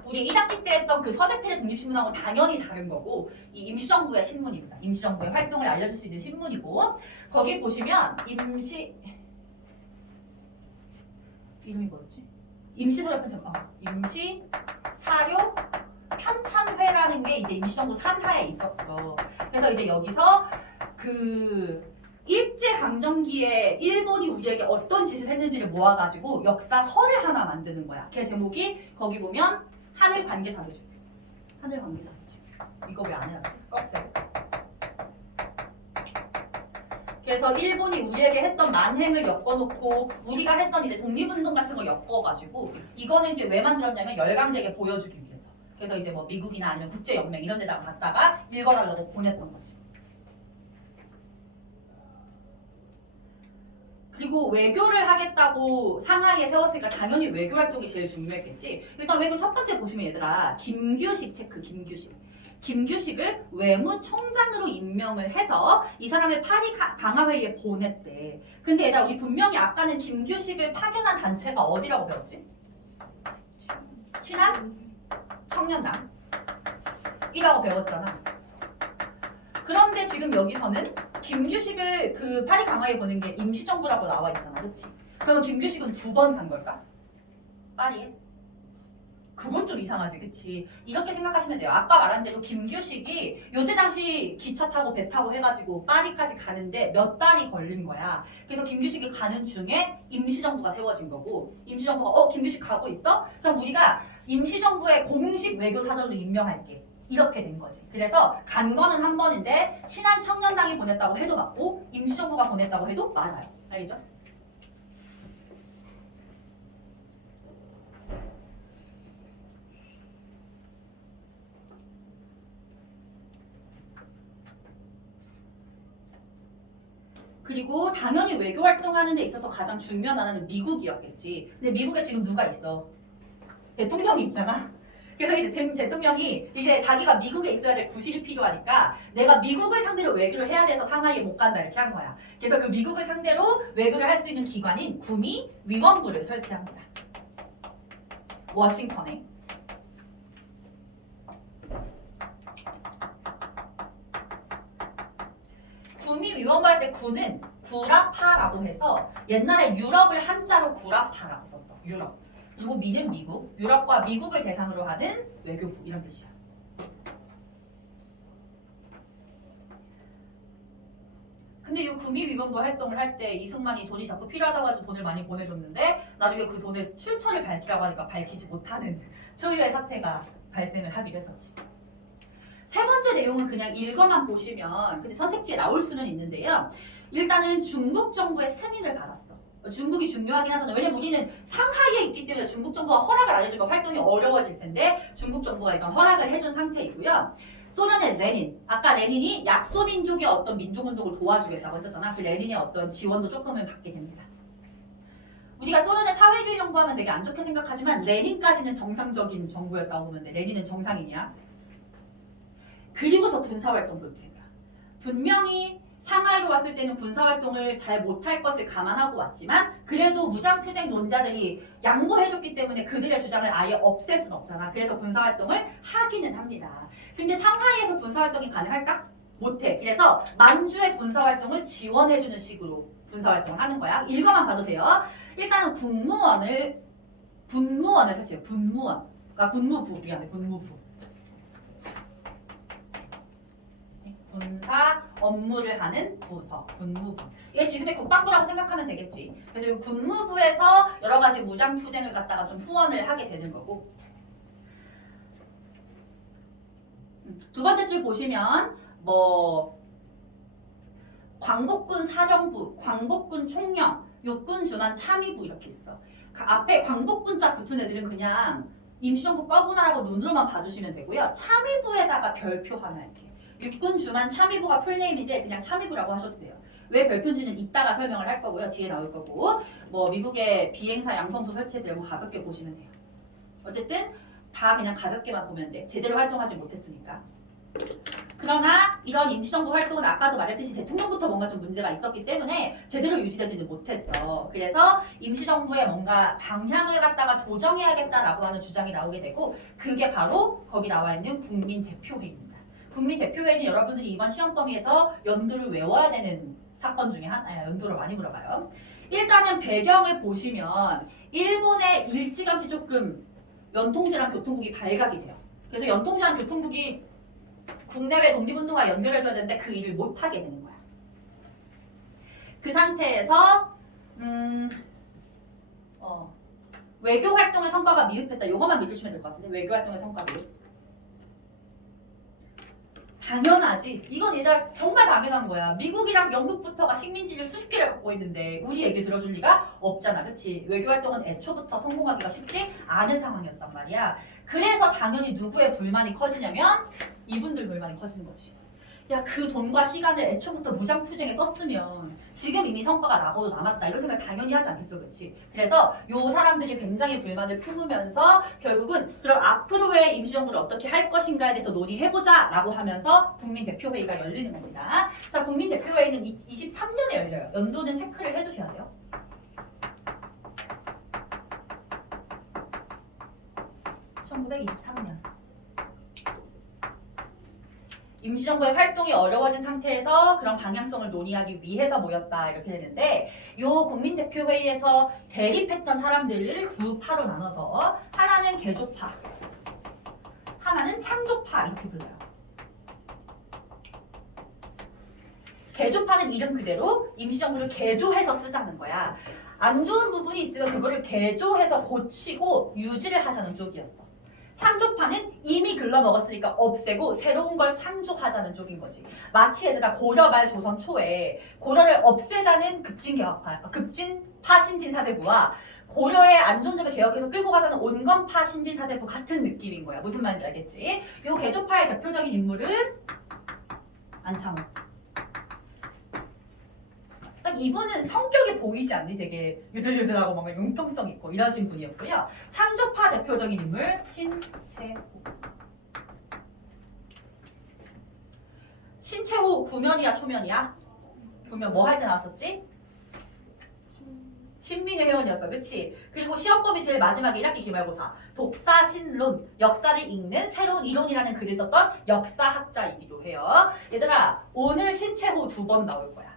우리 1학기 때 했던 그 서재필의 독립신문하고 당연히 다른 거고 이 임시정부의 신문입니다. 임시정부의 활동을 알려줄 수 있는 신문이고 거기 보시면 이름이 뭐였지? 임시사료 편찬회라는 게 이제 임시정부 산하에 있었어. 그래서 이제 여기서 그 일제강점기에 일본이 우리에게 어떤 짓을 했는지를 모아가지고 역사서를 하나 만드는 거야. 걔 제목이 거기 보면 하늘관계사료죠. 하늘관계사료죠. 이거 왜 안 해놨지? 꺽쇠. 그래서 일본이 우리에게 했던 만행을 엮어놓고 우리가 했던 이제 독립운동 같은 걸 엮어가지고 이거는 이제 왜 만들었냐면 열강대에게 보여주기 위해서. 그래서 이제 뭐 미국이나 아니면 국제연맹 이런 데다가 갖다가 읽어달라고 보냈던 거지. 그리고 외교를 하겠다고 상하이에 세웠으니까 당연히 외교 활동이 제일 중요했겠지. 일단 외교 첫 번째 보시면 얘들아 김규식 체크. 김규식을 외무총장으로 임명을 해서 이 사람을 파리 강화회의에 보냈대. 근데 얘들아 우리 분명히 아까는 김규식을 파견한 단체가 어디라고 배웠지? 신한 청년당 이라고 배웠잖아. 그런데 지금 여기서는 김규식을 그 파리 강화에 보낸 게 임시정부라고 나와 있잖아. 그치? 그러면 김규식은 2번 간 걸까? 파리에? 그건 좀 이상하지. 그치? 이렇게 생각하시면 돼요. 아까 말한 대로 김규식이 요때 당시 기차 타고 배 타고 해가지고 파리까지 가는데 몇 달이 걸린 거야. 그래서 김규식이 가는 중에 임시정부가 세워진 거고 임시정부가 김규식 가고 있어? 그럼 우리가 임시정부의 공식 외교사절로 임명할게. 이렇게 된 거지. 그래서 간 거는 한 번인데 신한청년당이 보냈다고 해도 맞고 임시정부가 보냈다고 해도 맞아요. 알겠죠? 그리고 당연히 외교 활동하는 데 있어서 가장 중요한 나라는 미국이었겠지. 근데 미국에 지금 누가 있어? 대통령이 있잖아. 그래서 이제 대통령이 이제 자기가 미국에 있어야 될 구실이 필요하니까 내가 미국을 상대로 외교를 해야 돼서 상하이에 못 간다 이렇게 한 거야. 그래서 그 미국을 상대로 외교를 할 수 있는 기관인 구미 위원부를 설치합니다. 워싱턴에. 구미 위원부 할 때 구는 구라파라고 해서 옛날에 유럽을 한자로 구라파라고 썼어. 유럽. 그리고 미는 미국, 유럽과 미국을 대상으로 하는 외교부 이런 뜻이야. 근데 이 구미위원부 활동을 할 때 이승만이 돈이 자꾸 필요하다고 해서 돈을 많이 보내줬는데 나중에 그 돈의 출처를 밝히라고 하니까 밝히지 못하는 초유의 사태가 발생을 하기로 했었지. 세 번째 내용은 그냥 읽어만 보시면 근데 선택지에 나올 수는 있는데요. 일단은 중국 정부의 승인을 받았어. 중국이 중요하긴 하잖아. 왜냐면 우리는 상하이에 있기 때문에 중국 정부가 허락을 안 해주면 활동이 어려워질 텐데 중국 정부가 일단 허락을 해준 상태이고요. 소련의 레닌, 아까 레닌이 약소민족의 어떤 민족운동을 도와주겠다고 했었잖아. 그 레닌의 어떤 지원도 조금은 받게 됩니다. 우리가 소련의 사회주의 정부 하면 되게 안 좋게 생각하지만 레닌까지는 정상적인 정부였다고 보면 돼. 레닌은 정상인이야. 그리고서 군사활동도 이렇게 했다. 분명히 상하이로 왔을 때는 군사활동을 잘 못할 것을 감안하고 왔지만 그래도 무장투쟁론자들이 양보해줬기 때문에 그들의 주장을 아예 없앨 수는 없잖아. 그래서 군사활동을 하기는 합니다. 근데 상하이에서 군사활동이 가능할까? 못해. 그래서 만주의 군사활동을 지원해주는 식으로 군사활동을 하는 거야. 읽어만 봐도 돼요. 일단은 군무원을 설치해요. 군무원. 그러니까 군무부. 미안해. 군무부. 군사 업무를 하는 부서, 군무부. 이게 지금의 국방부라고 생각하면 되겠지. 그래서 이 군무부에서 여러 가지 무장 투쟁을 갖다가 좀 후원을 하게 되는 거고. 두 번째 줄 보시면 뭐 광복군 사령부, 광복군 총령, 육군 주만 참의부 이렇게 있어. 앞에 광복군자 붙은 애들은 그냥 임시정부 거구나라고 눈으로만 봐주시면 되고요. 참의부에다가 별표 하나 이렇게. 육군 주만 참의부가 풀네임인데 그냥 참의부라고 하셔도 돼요. 왜 별표인지는 이따가 설명을 할 거고요. 뒤에 나올 거고 뭐 미국의 비행사 양성소 설치했대요. 뭐 가볍게 보시면 돼요. 어쨌든 다 그냥 가볍게만 보면 돼. 제대로 활동하지 못했으니까. 그러나 이런 임시정부 활동은 아까도 말했듯이 대통령부터 뭔가 좀 문제가 있었기 때문에 제대로 유지되지는 못했어. 그래서 임시정부의 뭔가 방향을 갖다가 조정해야겠다라고 하는 주장이 나오게 되고 그게 바로 거기 나와 있는 국민대표회의입니다. 국민대표회의는 여러분들이 이번 시험 범위에서 연도를 외워야 되는 사건 중에 하나예요. 연도를 많이 물어봐요. 일단은 배경을 보시면 일본의 일찌감치 조금 연통제랑 교통국이 발각이 돼요. 그래서 연통제랑 교통국이 국내외 독립운동과 연결해줘야 되는데 그 일을 못하게 되는 거야. 그 상태에서 외교 활동의 성과가 미흡했다. 요것만 믿으시면 될 것 같은데 외교 활동의 성과 미흡. 당연하지. 이건 얘들아 정말 당연한 거야. 미국이랑 영국부터가 식민지를 수십 개를 갖고 있는데 우리 얘기를 들어줄 리가 없잖아. 그치? 외교활동은 애초부터 성공하기가 쉽지 않은 상황이었단 말이야. 그래서 당연히 누구의 불만이 커지냐면 이분들 불만이 커지는 거지. 야, 그 돈과 시간을 애초부터 무장투쟁에 썼으면 지금 이미 성과가 나고도 남았다. 이런 생각 당연히 하지 않겠어. 그치? 그래서 요 사람들이 굉장히 불만을 품으면서 결국은 그럼 앞으로의 임시정부를 어떻게 할 것인가에 대해서 논의해보자 라고 하면서 국민대표회의가 열리는 겁니다. 자, 국민대표회의는 23년에 열려요. 연도는 체크를 해두셔야 돼요. (1923년) 임시정부의 활동이 어려워진 상태에서 그런 방향성을 논의하기 위해서 모였다 이렇게 되는데 요 국민대표회의에서 대립했던 사람들을 두 파로 나눠서 하나는 개조파, 하나는 창조파 이렇게 불러요. 개조파는 이름 그대로 임시정부를 개조해서 쓰자는 거야. 안 좋은 부분이 있으면 그거를 개조해서 고치고 유지를 하자는 쪽이었어. 창조파는 이미 글러먹었으니까 없애고 새로운 걸 창조하자는 쪽인 거지. 마치 얘들아 고려 말 조선 초에 고려를 없애자는 급진파 신진사대부와 고려의 안존점을 개혁해서 끌고 가자는 온건파 신진사대부 같은 느낌인 거야. 무슨 말인지 알겠지? 요 개조파의 대표적인 인물은 안창호. 딱 이분은 성격이 보이지 않니? 되게 유들유들하고 뭔가 융통성 있고 이러신 분이었고요. 창조파 대표적인 인물 신채호. 신채호 구면이야 초면이야? 구면 뭐 할 때 나왔었지? 신민의 회원이었어. 그치? 그리고 시험범위 제일 마지막에 1학기 기말고사 독사신론, 역사를 읽는 새로운 이론이라는 글을 썼던 역사학자이기도 해요. 얘들아 오늘 신채호 2번 나올 거야.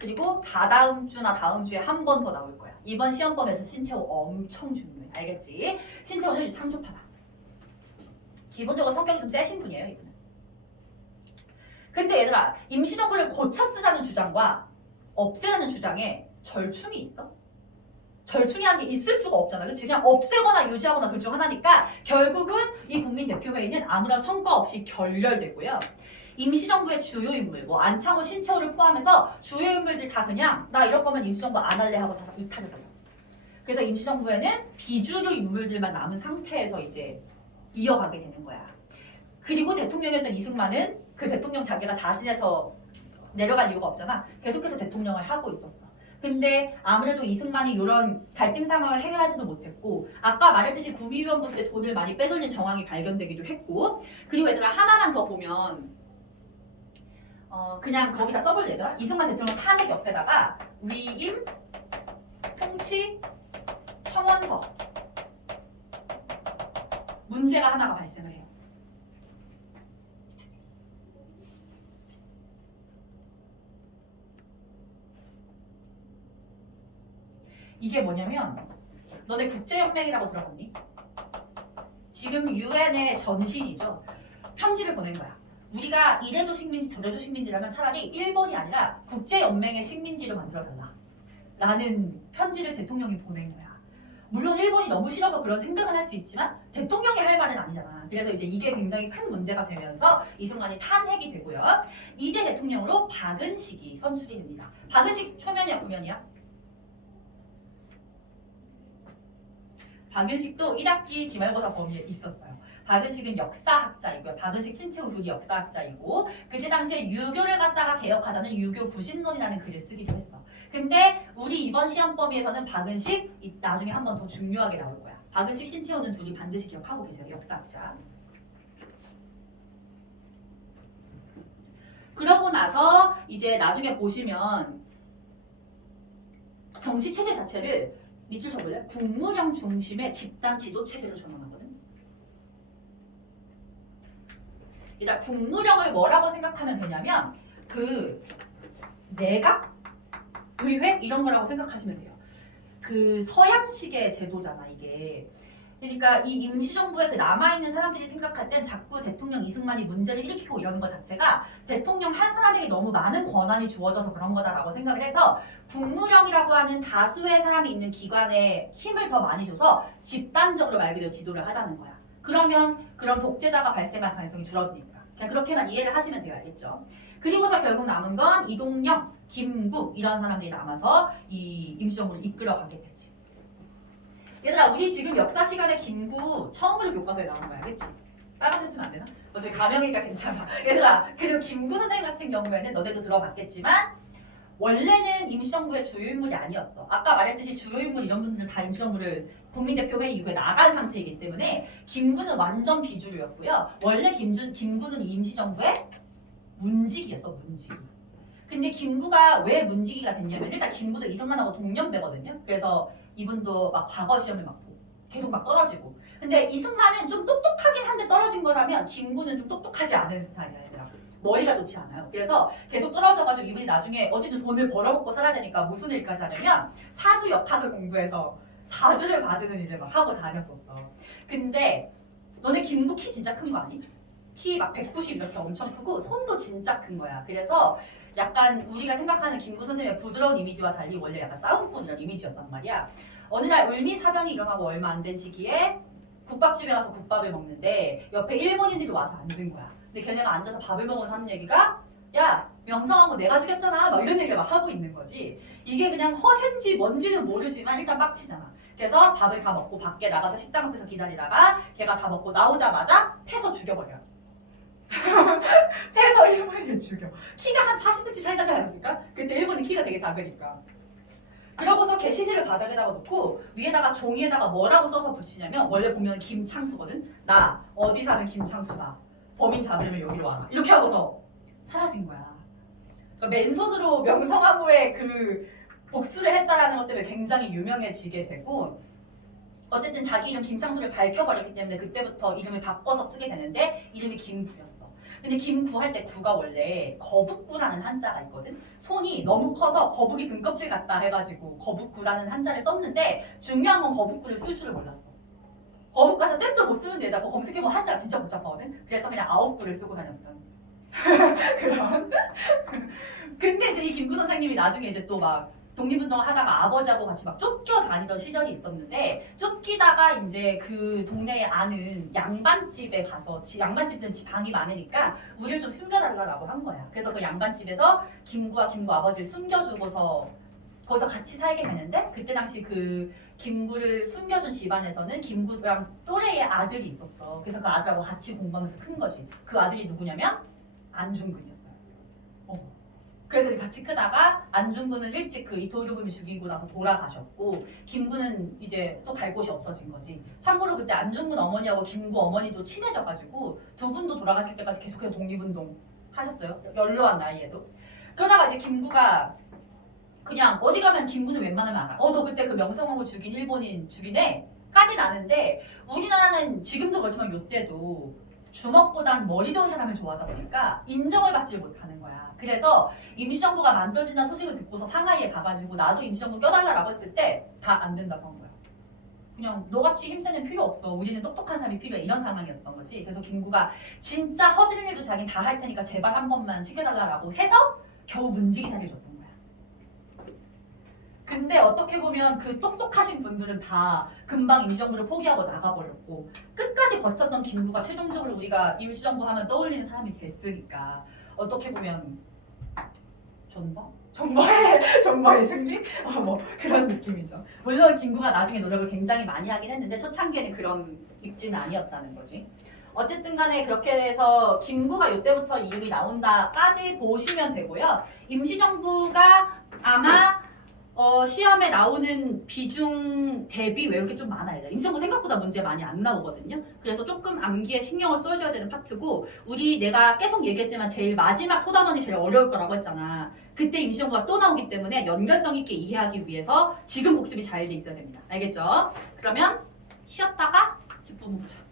그리고 다다음 주나 다음 주에 한 번 더 나올 거야. 이번 시험범에서 신채호 엄청 중요해. 알겠지? 신채호는 창조파다. 기본적으로 성격이 좀 세신 분이에요. 이분은. 근데 얘들아 임시정부를 고쳐 쓰자는 주장과 없애라는 주장에 절충이 있어? 절충이라는 게 있을 수가 없잖아. 그치? 그냥 없애거나 유지하거나 둘 중 하나니까 결국은 이 국민대표회의는 아무런 성과 없이 결렬되고요. 임시정부의 주요 인물, 뭐 안창호, 신채호를 포함해서 주요 인물들 다 그냥 나 이럴 거면 임시정부 안 할래 하고 다 이탈을 해요. 그래서 임시정부에는 비주류 인물들만 남은 상태에서 이제 이어가게 되는 거야. 그리고 대통령이었던 이승만은 그 대통령 자기가 자진해서 내려갈 이유가 없잖아. 계속해서 대통령을 하고 있었어. 근데 아무래도 이승만이 이런 갈등 상황을 해결하지도 못했고 아까 말했듯이 구미위원부 때 돈을 많이 빼돌린 정황이 발견되기도 했고 그리고 얘들아 하나만 더 보면 그냥 거기다 써볼래 얘들아? 이승만 대통령 탄핵 옆에다가 위임, 통치, 청원서 문제가 하나가 발생을 해요. 이게 뭐냐면 너네 국제연맹이라고 들어봤니? 지금 유엔의 전신이죠. 편지를 보낸 거야. 우리가 이래도 식민지 저래도 식민지라면 차라리 일본이 아니라 국제연맹의 식민지를 만들어달라 라는 편지를 대통령이 보낸 거야. 물론 일본이 너무 싫어서 그런 생각은 할 수 있지만 대통령이 할 말은 아니잖아. 그래서 이제 이게 굉장히 큰 문제가 되면서 이승만이 탄핵이 되고요. 2대 대통령으로 박은식이 선출이 됩니다. 박은식 초면이야 구면이야? 박은식도 1학기 기말고사 범위에 있었어요. 박은식은 역사학자이고요. 박은식 신채우 둘이 역사학자이고 그때 당시에 유교를 갖다가 개혁하자는 유교 구신론이라는 글을 쓰기도 했어. 근데 우리 이번 시험 범위에서는 박은식 나중에 한 번 더 중요하게 나올 거야. 박은식 신채우는 둘이 반드시 기억하고 계세요. 역사학자. 그러고 나서 이제 나중에 보시면 정치 체제 자체를 밑줄 쳐볼래? 국무령 중심의 집단 지도 체제로 전환하거든. 일단 국무령을 뭐라고 생각하면 되냐면 그 내각, 의회 이런 거라고 생각하시면 돼요. 그 서양식의 제도잖아 이게. 그러니까 이 임시정부에 그 남아있는 사람들이 생각할 땐 자꾸 대통령 이승만이 문제를 일으키고 이러는 것 자체가 대통령 한 사람에게 너무 많은 권한이 주어져서 그런 거다라고 생각을 해서 국무령이라고 하는 다수의 사람이 있는 기관에 힘을 더 많이 줘서 집단적으로 말 그대로 지도를 하자는 거야. 그러면 그런 독재자가 발생할 가능성이 줄어드니까. 그냥 그렇게만 이해를 하시면 돼요. 알겠죠? 그리고서 결국 남은 건 이동영, 김구 이런 사람들이 남아서 이 임시정부를 이끌어가게 되지. 얘들아 우리 지금 역사 시간에 김구 처음으로 교과서에 나온 거야. 그치? 빨간색 쓰면 안 되나? 저희 가명이니까 괜찮아. 얘들아 그리고 김구 선생님 같은 경우에는 너네도 들어봤겠지만 원래는 임시정부의 주요 인물이 아니었어. 아까 말했듯이 주요 인물 이런 분들은 다 임시정부를 국민대표회의 이후에 나간 상태이기 때문에 김구는 완전 비주류였고요. 원래 김구는 임시정부의 문지기였어. 문지기. 근데 김구가 왜 문지기가 됐냐면 일단 김구도 이승만하고 동년배거든요. 그래서 이분도 막 과거 시험을 막 계속 막 떨어지고. 근데 이승만은 좀 똑똑하긴 한데 떨어진 거라면 김구는 좀 똑똑하지 않은 스타일이야 얘들아. 머리가 좋지 않아요. 그래서 계속 떨어져가지고 이분이 나중에 어쨌든 돈을 벌어먹고 살아야 되니까 무슨 일까지 하냐면 사주 역학을 공부해서 사주를 봐주는 일을 막 하고 다녔었어. 근데 너네 김구 키 진짜 큰 거 아니? 키 막 190 이렇게 엄청 크고 손도 진짜 큰 거야. 그래서 약간 우리가 생각하는 김구 선생님의 부드러운 이미지와 달리 원래 약간 싸움꾼 이런 이미지였단 말이야. 어느 날 을미사변이 일어나고 얼마 안 된 시기에 국밥집에 가서 국밥을 먹는데 옆에 일본인들이 와서 앉은 거야. 근데 걔네가 앉아서 밥을 먹으면서 하는 얘기가 야 명성황후 내가 죽였잖아 막 이런 얘기를 막 하고 있는 거지. 이게 그냥 허세인지 뭔지는 모르지만 일단 빡치잖아. 그래서 밥을 다 먹고 밖에 나가서 식당 앞에서 기다리다가 걔가 다 먹고 나오자마자 패서 죽여버려. 패서 일본인을 죽여. 키가 한 40cm 차이 나지 않았을까? 그때 일본이 키가 되게 작으니까. 그러고서 걔 시체를 바닥에다가 놓고 위에다가 종이에다가 뭐라고 써서 붙이냐면 원래 보면 김창수거든? 나 어디 사는 김창수다. 범인 잡으려면 여기로 와라. 이렇게 하고서 사라진 거야. 그러니까 맨손으로 명성황후의 그 복수를 했다라는 것 때문에 굉장히 유명해지게 되고 어쨌든 자기 이름 김창수를 밝혀버렸기 때문에 그때부터 이름을 바꿔서 쓰게 되는데 이름이 김구였어. 근데 김구 할 때 구가 원래 거북구라는 한자가 있거든. 손이 너무 커서 거북이 등껍질 같다 해가지고 거북구라는 한자를 썼는데 중요한 건 거북구를 쓸 줄을 몰랐어. 거북 가서 쌤도 못 쓰는 데다 그거 검색해보면 한자가 진짜 복잡하거든. 그래서 그냥 9구를 쓰고 다녔던 그런. 근데 이제 이 김구 선생님이 나중에 이제 또 막 독립운동을 하다가 아버지하고 같이 막 쫓겨다니던 시절이 있었는데 쫓기다가 이제 그 동네에 아는 양반집에 가서 양반집들은 방이 많으니까 우리를 좀 숨겨달라고 한 거야. 그래서 그 양반집에서 김구와 김구 아버지를 숨겨주고서 거기서 같이 살게 되는데 그때 당시 그 김구를 숨겨준 집안에서는 김구랑 또래의 아들이 있었어. 그래서 그 아들하고 같이 공부하면서 큰 거지. 그 아들이 누구냐면 안중근이었어요. 그래서 같이 크다가 안중근은 일찍 그 이토르금이 죽이고 나서 돌아가셨고 김구는 이제 또 갈 곳이 없어진 거지. 참고로 그때 안중근 어머니하고 김구 어머니도 친해져가지고 두 분도 돌아가실 때까지 계속해서 독립운동 하셨어요. 연로한 나이에도. 그러다가 이제 김구가 그냥 어디 가면 김구는 웬만하면 알아. 너 그때 그 명성황후 죽인 일본인 죽이네? 까진 아는데 우리나라는 지금도 그렇지만 요때도 주먹보단 머리 좋은 사람을 좋아하다 보니까 인정을 받지 못하는 거야. 그래서 임시정부가 만들어진다는 소식을 듣고서 상하이에 가가지고 나도 임시정부 껴달라고 했을 때 다 안 된다고 한 거야. 그냥 너같이 힘센 애 필요 없어. 우리는 똑똑한 사람이 필요해. 이런 상황이었던 거지. 그래서 김구가 진짜 허드렛 일도 자긴 다 할 테니까 제발 한 번만 시켜달라고 해서 겨우 문지기 자리를 줬던 거야. 근데 어떻게 보면 그 똑똑하신 분들은 다 금방 임시정부를 포기하고 나가버렸고 끝까지 버텼던 김구가 최종적으로 우리가 임시정부 하면 떠올리는 사람이 됐으니까 어떻게 보면 전바의 승리? 뭐 그런 느낌이죠. 물론 김구가 나중에 노력을 굉장히 많이 하긴 했는데 초창기에는 그런 입지는 아니었다는 거지. 어쨌든 간에 그렇게 해서 김구가 이때부터 이름이 나온다까지 보시면 되고요. 임시정부가 아마 시험에 나오는 비중 대비 왜 이렇게 좀 많아요. 임시정부 생각보다 문제 많이 안 나오거든요. 그래서 조금 암기에 신경을 써줘야 되는 파트고 우리 내가 계속 얘기했지만 제일 마지막 소단원이 제일 어려울 거라고 했잖아. 그때 임시정부가 또 나오기 때문에 연결성 있게 이해하기 위해서 지금 복습이 잘 돼 있어야 됩니다. 알겠죠? 그러면 쉬었다가 뒷부분 보자.